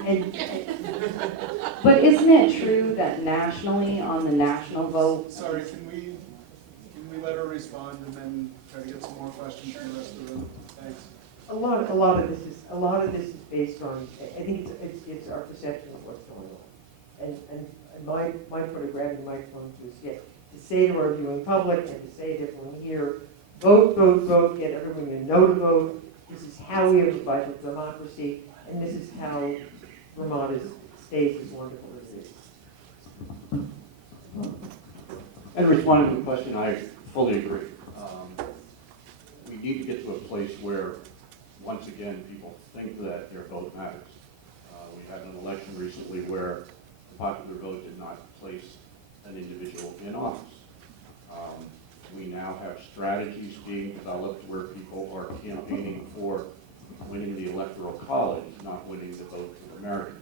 But isn't it true that nationally, on the national vote? Sorry, can we let her respond and then try to get some more questions from the rest of the room? Thanks. a lot of this is based on, I think it's our perception of what's going on. And my point of grabbing the microphone to say to our viewing public and to say to everyone here, vote, vote, vote, get everyone to know to vote. This is how we have a vibrant democracy, and this is how Vermont stays as wonderful as it is. And responding to the question, I fully agree. We need to get to a place where, once again, people think that their vote matters. We had an election recently where the popular vote did not place an individual in office. We now have strategies being developed where people are campaigning for winning the Electoral College, not winning the vote of Americans.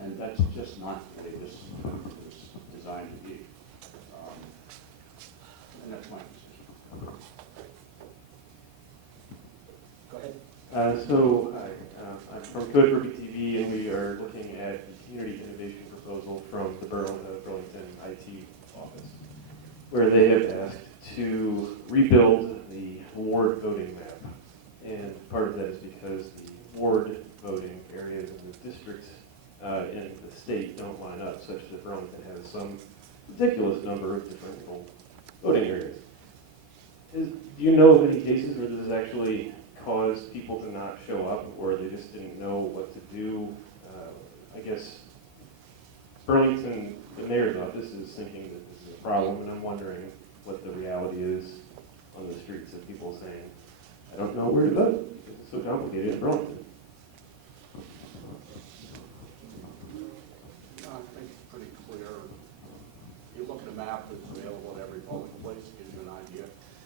And that's just not the way this is designed to be. And that's my position. Go ahead. I'm from Code Review TV, and we are looking at the community innovation proposal from the Burlington IT office, where they have asked to rebuild the ward voting map And part of that is because the ward voting areas and the districts in the state don't line up, such that Burlington has some ridiculous number of different voting areas. Do you know of any cases where this has actually caused people to not show up, or they just didn't know what to do? I guess Burlington, the mayor's office, is thinking that this is a problem, and I'm wondering what the reality is on the streets of people saying, I don't know where to vote because it's so complicated in Burlington. I think it's pretty clear. You look at a map that's available at every polling place, gives you an idea.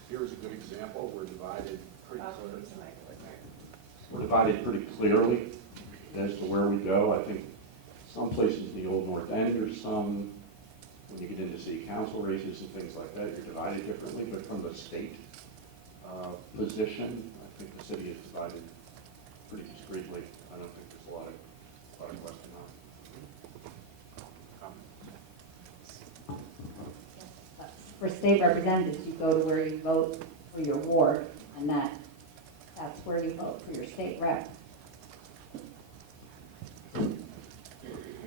Here's a good example. We're divided pretty clearly. We're divided pretty clearly as to where we go. I think some places in the old North End, or some, when you get into city council races and things like that, you're divided differently. But from the state position, I think the city is divided pretty discreetly. I don't think there's a lot of question on it. For state representatives, you go to where you vote for your ward, and that's where you vote for your state rep.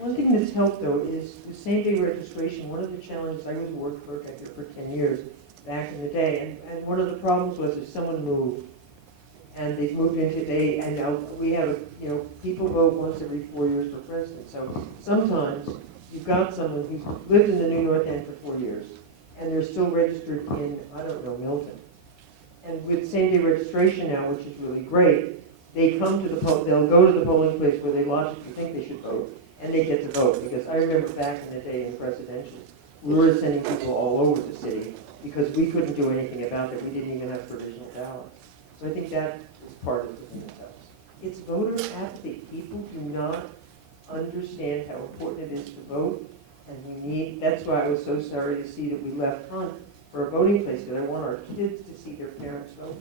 One thing that's helped though is the same-day registration. One of the challenges, I was a ward clerk out here for 10 years back in the day, and one of the problems was if someone moved, and they moved in today, and now we have, people vote once every 4 years for president. So sometimes you've got someone who's lived in the New North End for 4 years, and they're still registered in, I don't know, Milton. And with same-day registration now, which is really great, they come to they'll go to the polling place where they logically think they should vote, and they get to vote. Because I remember back in the day in presidential, we were sending people all over the city because we couldn't do anything about it. We didn't even have provisional ballots. So I think that is part of the thing that helps. It's voter apathy. People do not understand how important it is to vote, and that's why I was so sorry to see that we left Hunt for a voting place, because I want our kids to see their parents vote.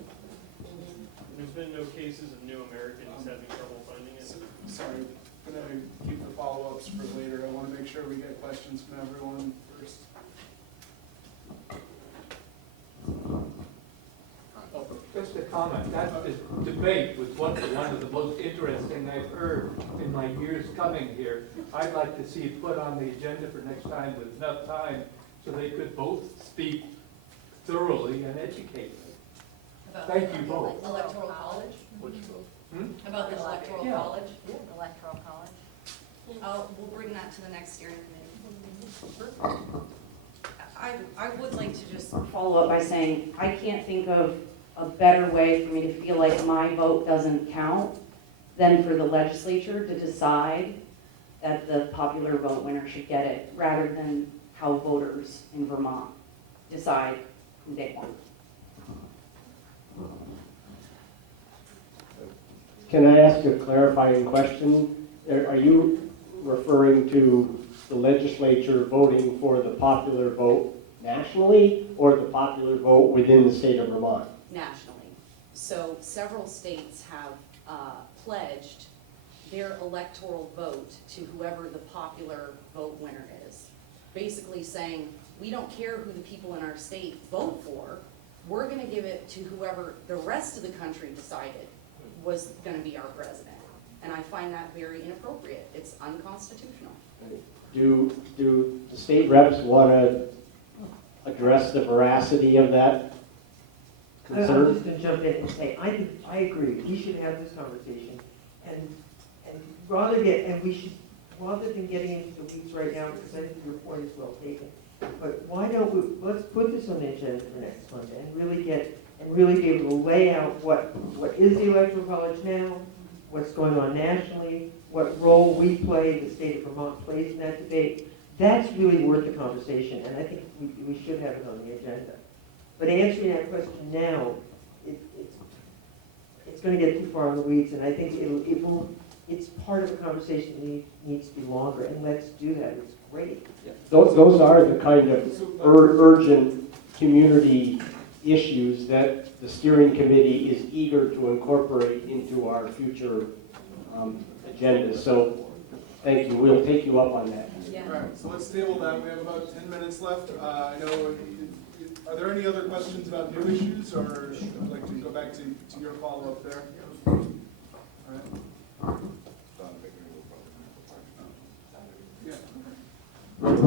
There's been no cases of new Americans having trouble finding it? Sorry, I'm going to keep the follow-ups for later. I want to make sure we get questions from everyone first. Just a comment, that debate was one of the most interesting I've heard in my years coming here. I'd like to see it put on the agenda for next time with enough time so they could both speak thoroughly and educatedly. Thank you both. Electoral college? Which vote? About the electoral Yeah. college? Electoral college. We'll bring that to the next steering committee. I would like to just follow up by saying, I can't think of a better way for me to feel like my vote doesn't count than for the legislature to decide that the popular vote winner should get it, rather than how voters in Vermont decide who they want. Can I ask a clarifying question? Are you referring to the legislature voting for the popular vote nationally, or the popular vote within the state of Vermont? Nationally. So several states have pledged their electoral vote to whoever the popular vote winner is. Basically saying, we don't care who the people in our state vote for, we're gonna give it to whoever the rest of the country decided was gonna be our president. And I find that very inappropriate. It's unconstitutional. Do the state reps want to address the veracity of that I'm concern? just going to jump in and say, I agree. We should have this conversation, and rather than getting into the weeds right now, because I think your point is well taken. But why don't let's put this on the agenda for next Monday and really be able to lay out what is the electoral college now, what's going on nationally, what role we play, the state of Vermont plays in that debate. That's really worth the conversation, and I think we should have it on the agenda. But answering that question now, it's going to get too far in the weeds, and I think it's part of a conversation that needs to be longer, and let's do that. It's great. Those are the kind of urgent community issues that the steering committee is eager to incorporate into our future agenda. So thank you. We'll take you up on that. All right, so let's table that. We have about 10 minutes left. I know, are there any any other questions about new issues, or I'd like to go back to your follow-up there? All right.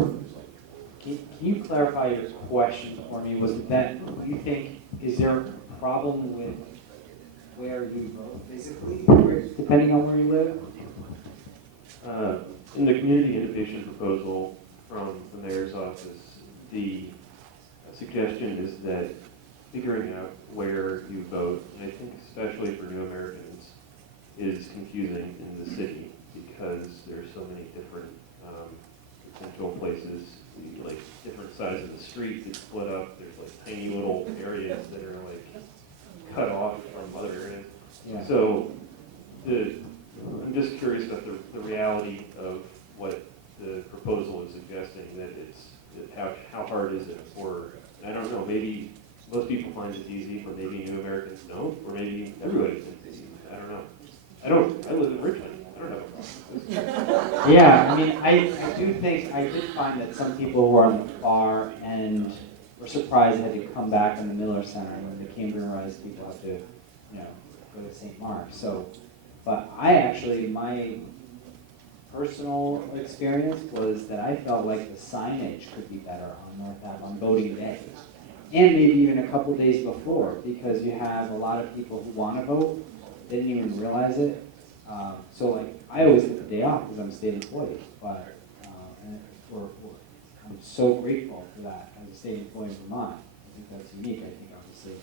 Can you clarify your question for me? Was it that you think, is there a problem with where you vote, basically, depending on where you live? In the community innovation proposal from the mayor's office, the suggestion is that figuring out where you vote, and I think especially for new Americans, is confusing in the city because there's so many different potential places, like different sides of the street that split up. There's like tiny little areas that are like cut off from other areas. Yeah. So I'm just curious about the reality of what the proposal is suggesting, that how hard is it for, I don't know, maybe most people find it easy, but maybe new Americans don't, or maybe everybody thinks it's easy. I don't know. I live in Richmond. I don't know. Yeah, I mean, I did find that some people who are on the far end were surprised that they'd come back in the Miller Center when they came to realize people have to, go to St. Mark's. So, but my personal experience was that I felt like the signage could be better on North Ave on voting day. And maybe even a couple days before, because you have a lot of people who want to vote, didn't even realize it. So like, I always get the day off because I'm a state employee, but I'm so grateful for that as a state employee in Vermont. I think that's unique, obviously.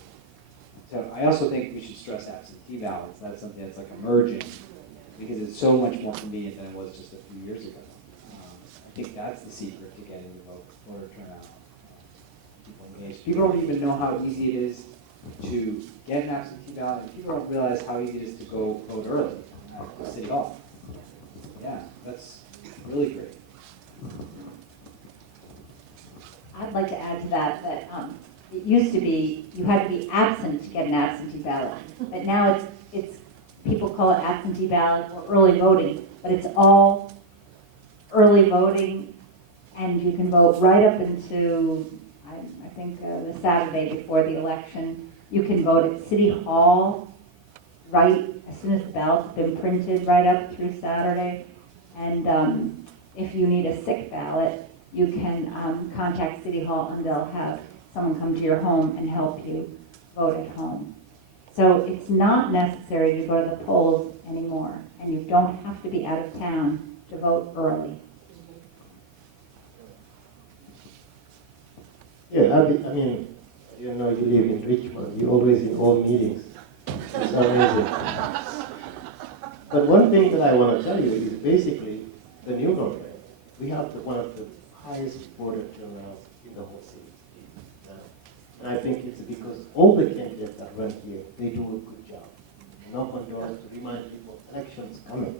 So I also think we should stress absentee ballots. That's something that's like emerging because it's so much more convenient than it was just a few years ago. I think that's the secret to getting the voter turnout. People engaged. People don't even know how easy it is to get an absentee ballot, and people don't realize how easy it is to go vote early at City Hall. Yeah, that's really great. I'd like to add to that it used to be you had to be absent to get an absentee ballot, but now it's people call it absentee ballot or early voting, but it's all early voting, and you can vote right up into I think the Saturday before the election. You can vote at City Hall right as soon as the ballots have been printed, right up through Saturday. And if you need a sick ballot, you can contact City Hall and they'll have someone come to your home and help you vote at home. So it's not necessary to go to the polls anymore, and you don't have to be out of town to vote early. Yeah, I mean, you live in Richmond, you're always in all meetings. It's amazing. But one thing that I want to tell you is basically the new government, we have one of the highest voter turnout in the whole city. And I think it's because all the candidates that run here, they do a good job. Knock on doors to remind people, elections coming,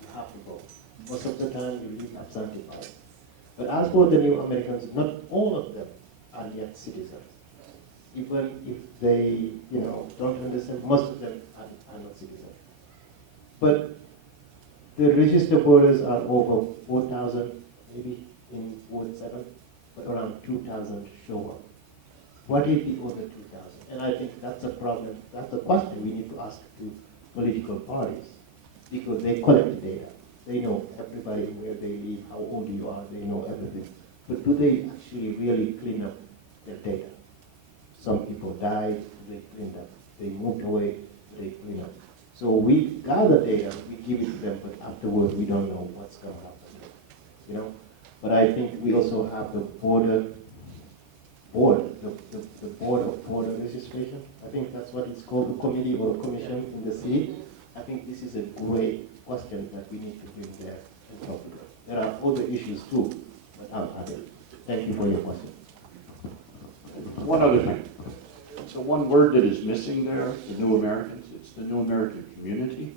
you have to vote. Most of the time, you leave absentee ballot. But as for the new Americans, not all of them are yet citizens. Even if they, don't understand, most of them are not citizens. But the registered voters are over 4,000, maybe in Ward 7, but around 2,000 show up. What is the other 2,000? And I think that's a problem, that's a question we need to ask to political parties, because they collect data. They know everybody, where they live, how old you are, they know everything. But do they actually really clean up their data? Some people died, they cleaned up. They moved away, they cleaned up. So we gather data, we give it to them, but afterwards we don't know what's going to happen. But I think we also have the board, the board of voter registration. I think that's what it's called, a committee or a commission in the city. I think this is a great question that we need to bring there and talk to them. There are other issues too, but I'll add it. Thank you for your question. One other thing. So one word that is missing there, the new Americans, it's the new American community.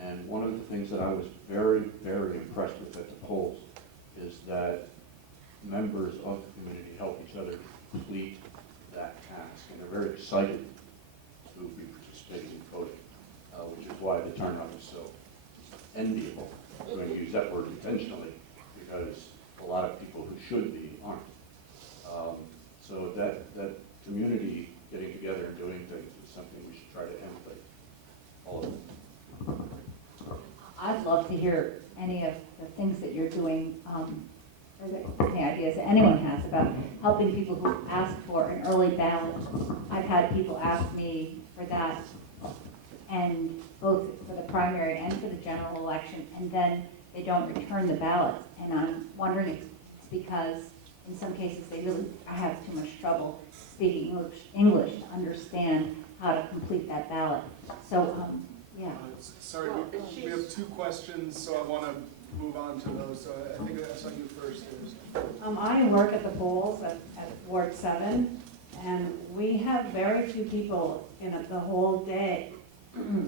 And one of the things that I was very, very impressed with at the polls is that members of the community help each other complete that task. And they're very excited to be participating in voting, which is why the turnout is so enviable. I'm going to use that word intentionally because a lot of people who should be aren't. So that community getting together and doing things is something we should try to emulate, all of them. I'd love to hear any of the things that you're doing, or any ideas that anyone has about helping people who ask for an early ballot. I've had people ask me for that, and both for the primary and for the general election, and then they don't return the ballot. And I'm wondering if it's because in some cases they really have too much trouble speaking English to understand how to complete that ballot. So, yeah. Sorry, we have two questions, so I want to move on to those. So I think I saw you first. I work at the polls at Ward 7, and we have very few people in it the whole day,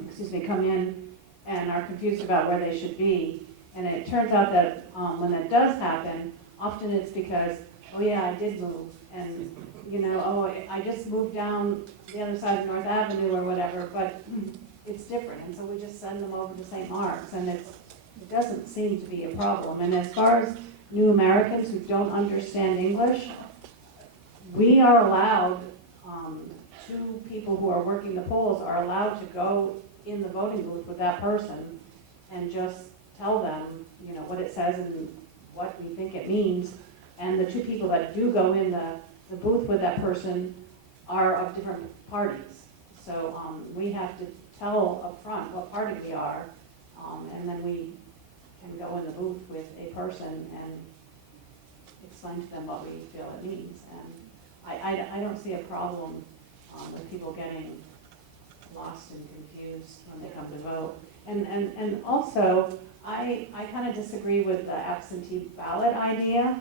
excuse me, come in and are confused about where they should be. And it turns out that when that does happen, often it's because, oh yeah, I did move, and you know, oh, I just moved down the other side of North Avenue or whatever, but it's different, and so we just send them over to St. Mark's, and it doesn't seem to be a problem. And as far as new Americans who don't understand English, we are allowed, two people who are working the polls are allowed to go in the voting booth with that person and just tell them, you know, what it says and what we think it means. And the two people that do go in the booth with that person are of different parties. So we have to tell up front what party we are, and then we can go in the booth with a person and explain to them what we feel it means. And I don't see a problem with people getting lost and confused when they come to vote. And also, I kind of disagree with the absentee ballot idea.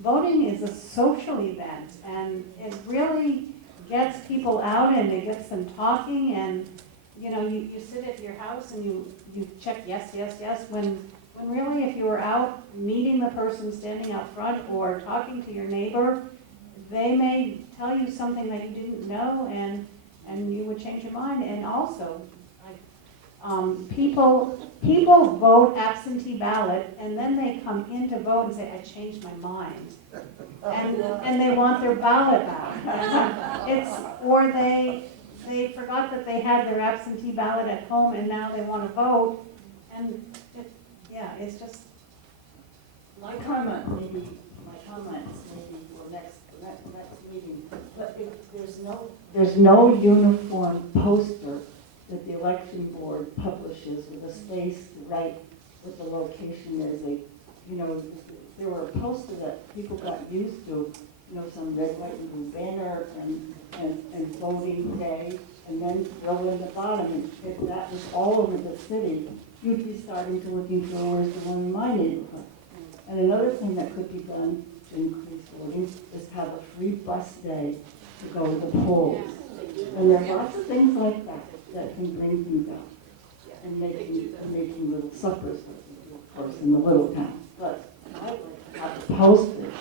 Voting is a social event, and it really gets people out and it gets them talking, and you know, you sit at your house and you check yes, yes, yes, when really if you were out meeting the person standing out front or talking to your neighbor, they may tell you something that you didn't know, and you would change your mind. And also, people vote absentee ballot, and then they come in to vote and say, I changed my mind. And they want their ballot back. Or they forgot that they had their absentee ballot at home, and now they want to vote. And it's just. My comments maybe for next meeting, but if there's no uniform poster that the election board publishes with a space to write what the location is. There were a poster that people got used to, some red, white, and blue banner and voting day, and then throw in the bottom. And if that was all over the city, you'd be starting to looking for where's the one in my neighborhood. And another thing that could be done to increase voting is have a free bus day to go to the polls. And there are lots of things like that can bring things out. And making little suppers, of course, in the little towns. But I'd like to have it posted.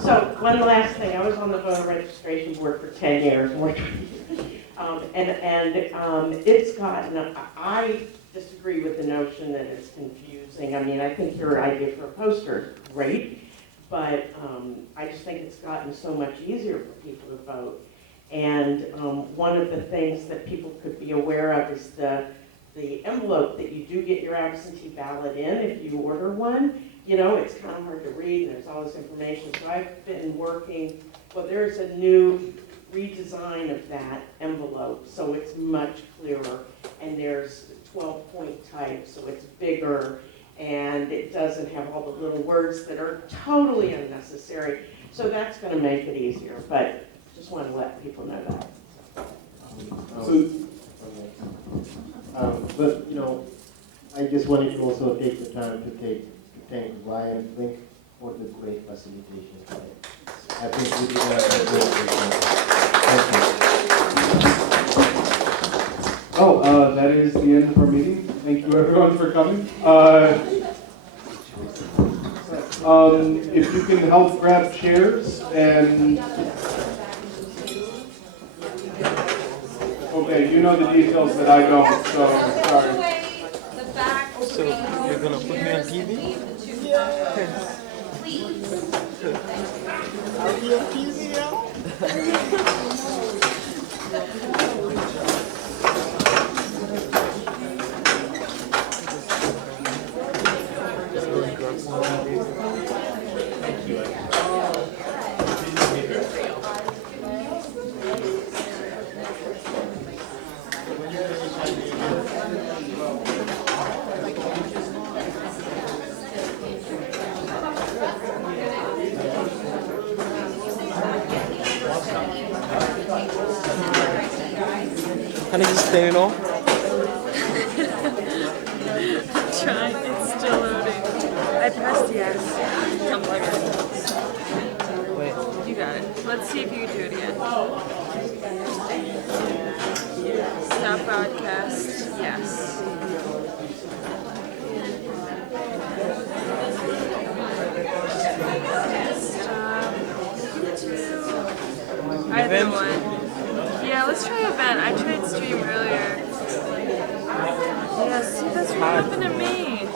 So one last thing, I was on the voter registration board for 10 years, more than 20 years. It's gotten, I disagree with the notion that it's confusing. I mean, I think your idea for a poster is great, but I just think it's gotten so much easier for people to vote. And one of the things that people could be aware of is the envelope that you do get your absentee ballot in if you order one. It's kind of hard to read, and there's all this information. So I've been working, there's a new redesign of that envelope, so it's much clearer, and there's 12-point type, so it's bigger, and it doesn't have all the little words that are totally unnecessary. So that's going to make it easier, but just want to let people know that. But I just wanted to also take the time to thank Ryan Flink for the great facilitation today. I think we did a great job. Oh, that is the end of our meeting. Thank you everyone for coming. If you can help grab chairs and... Okay, you know the details that I don't, so sorry. The back. So you're gonna put me on TV? Yes. I'll be on TV now. Can I just turn it off? Trying, it's still loading. I pressed yes. Unplug it. Wait. You got it. Let's see if you can do it again. Stop broadcast. Yes. Stop. Either one. Yeah, let's try event. I tried stream earlier. Yeah, see, that's what happened to me.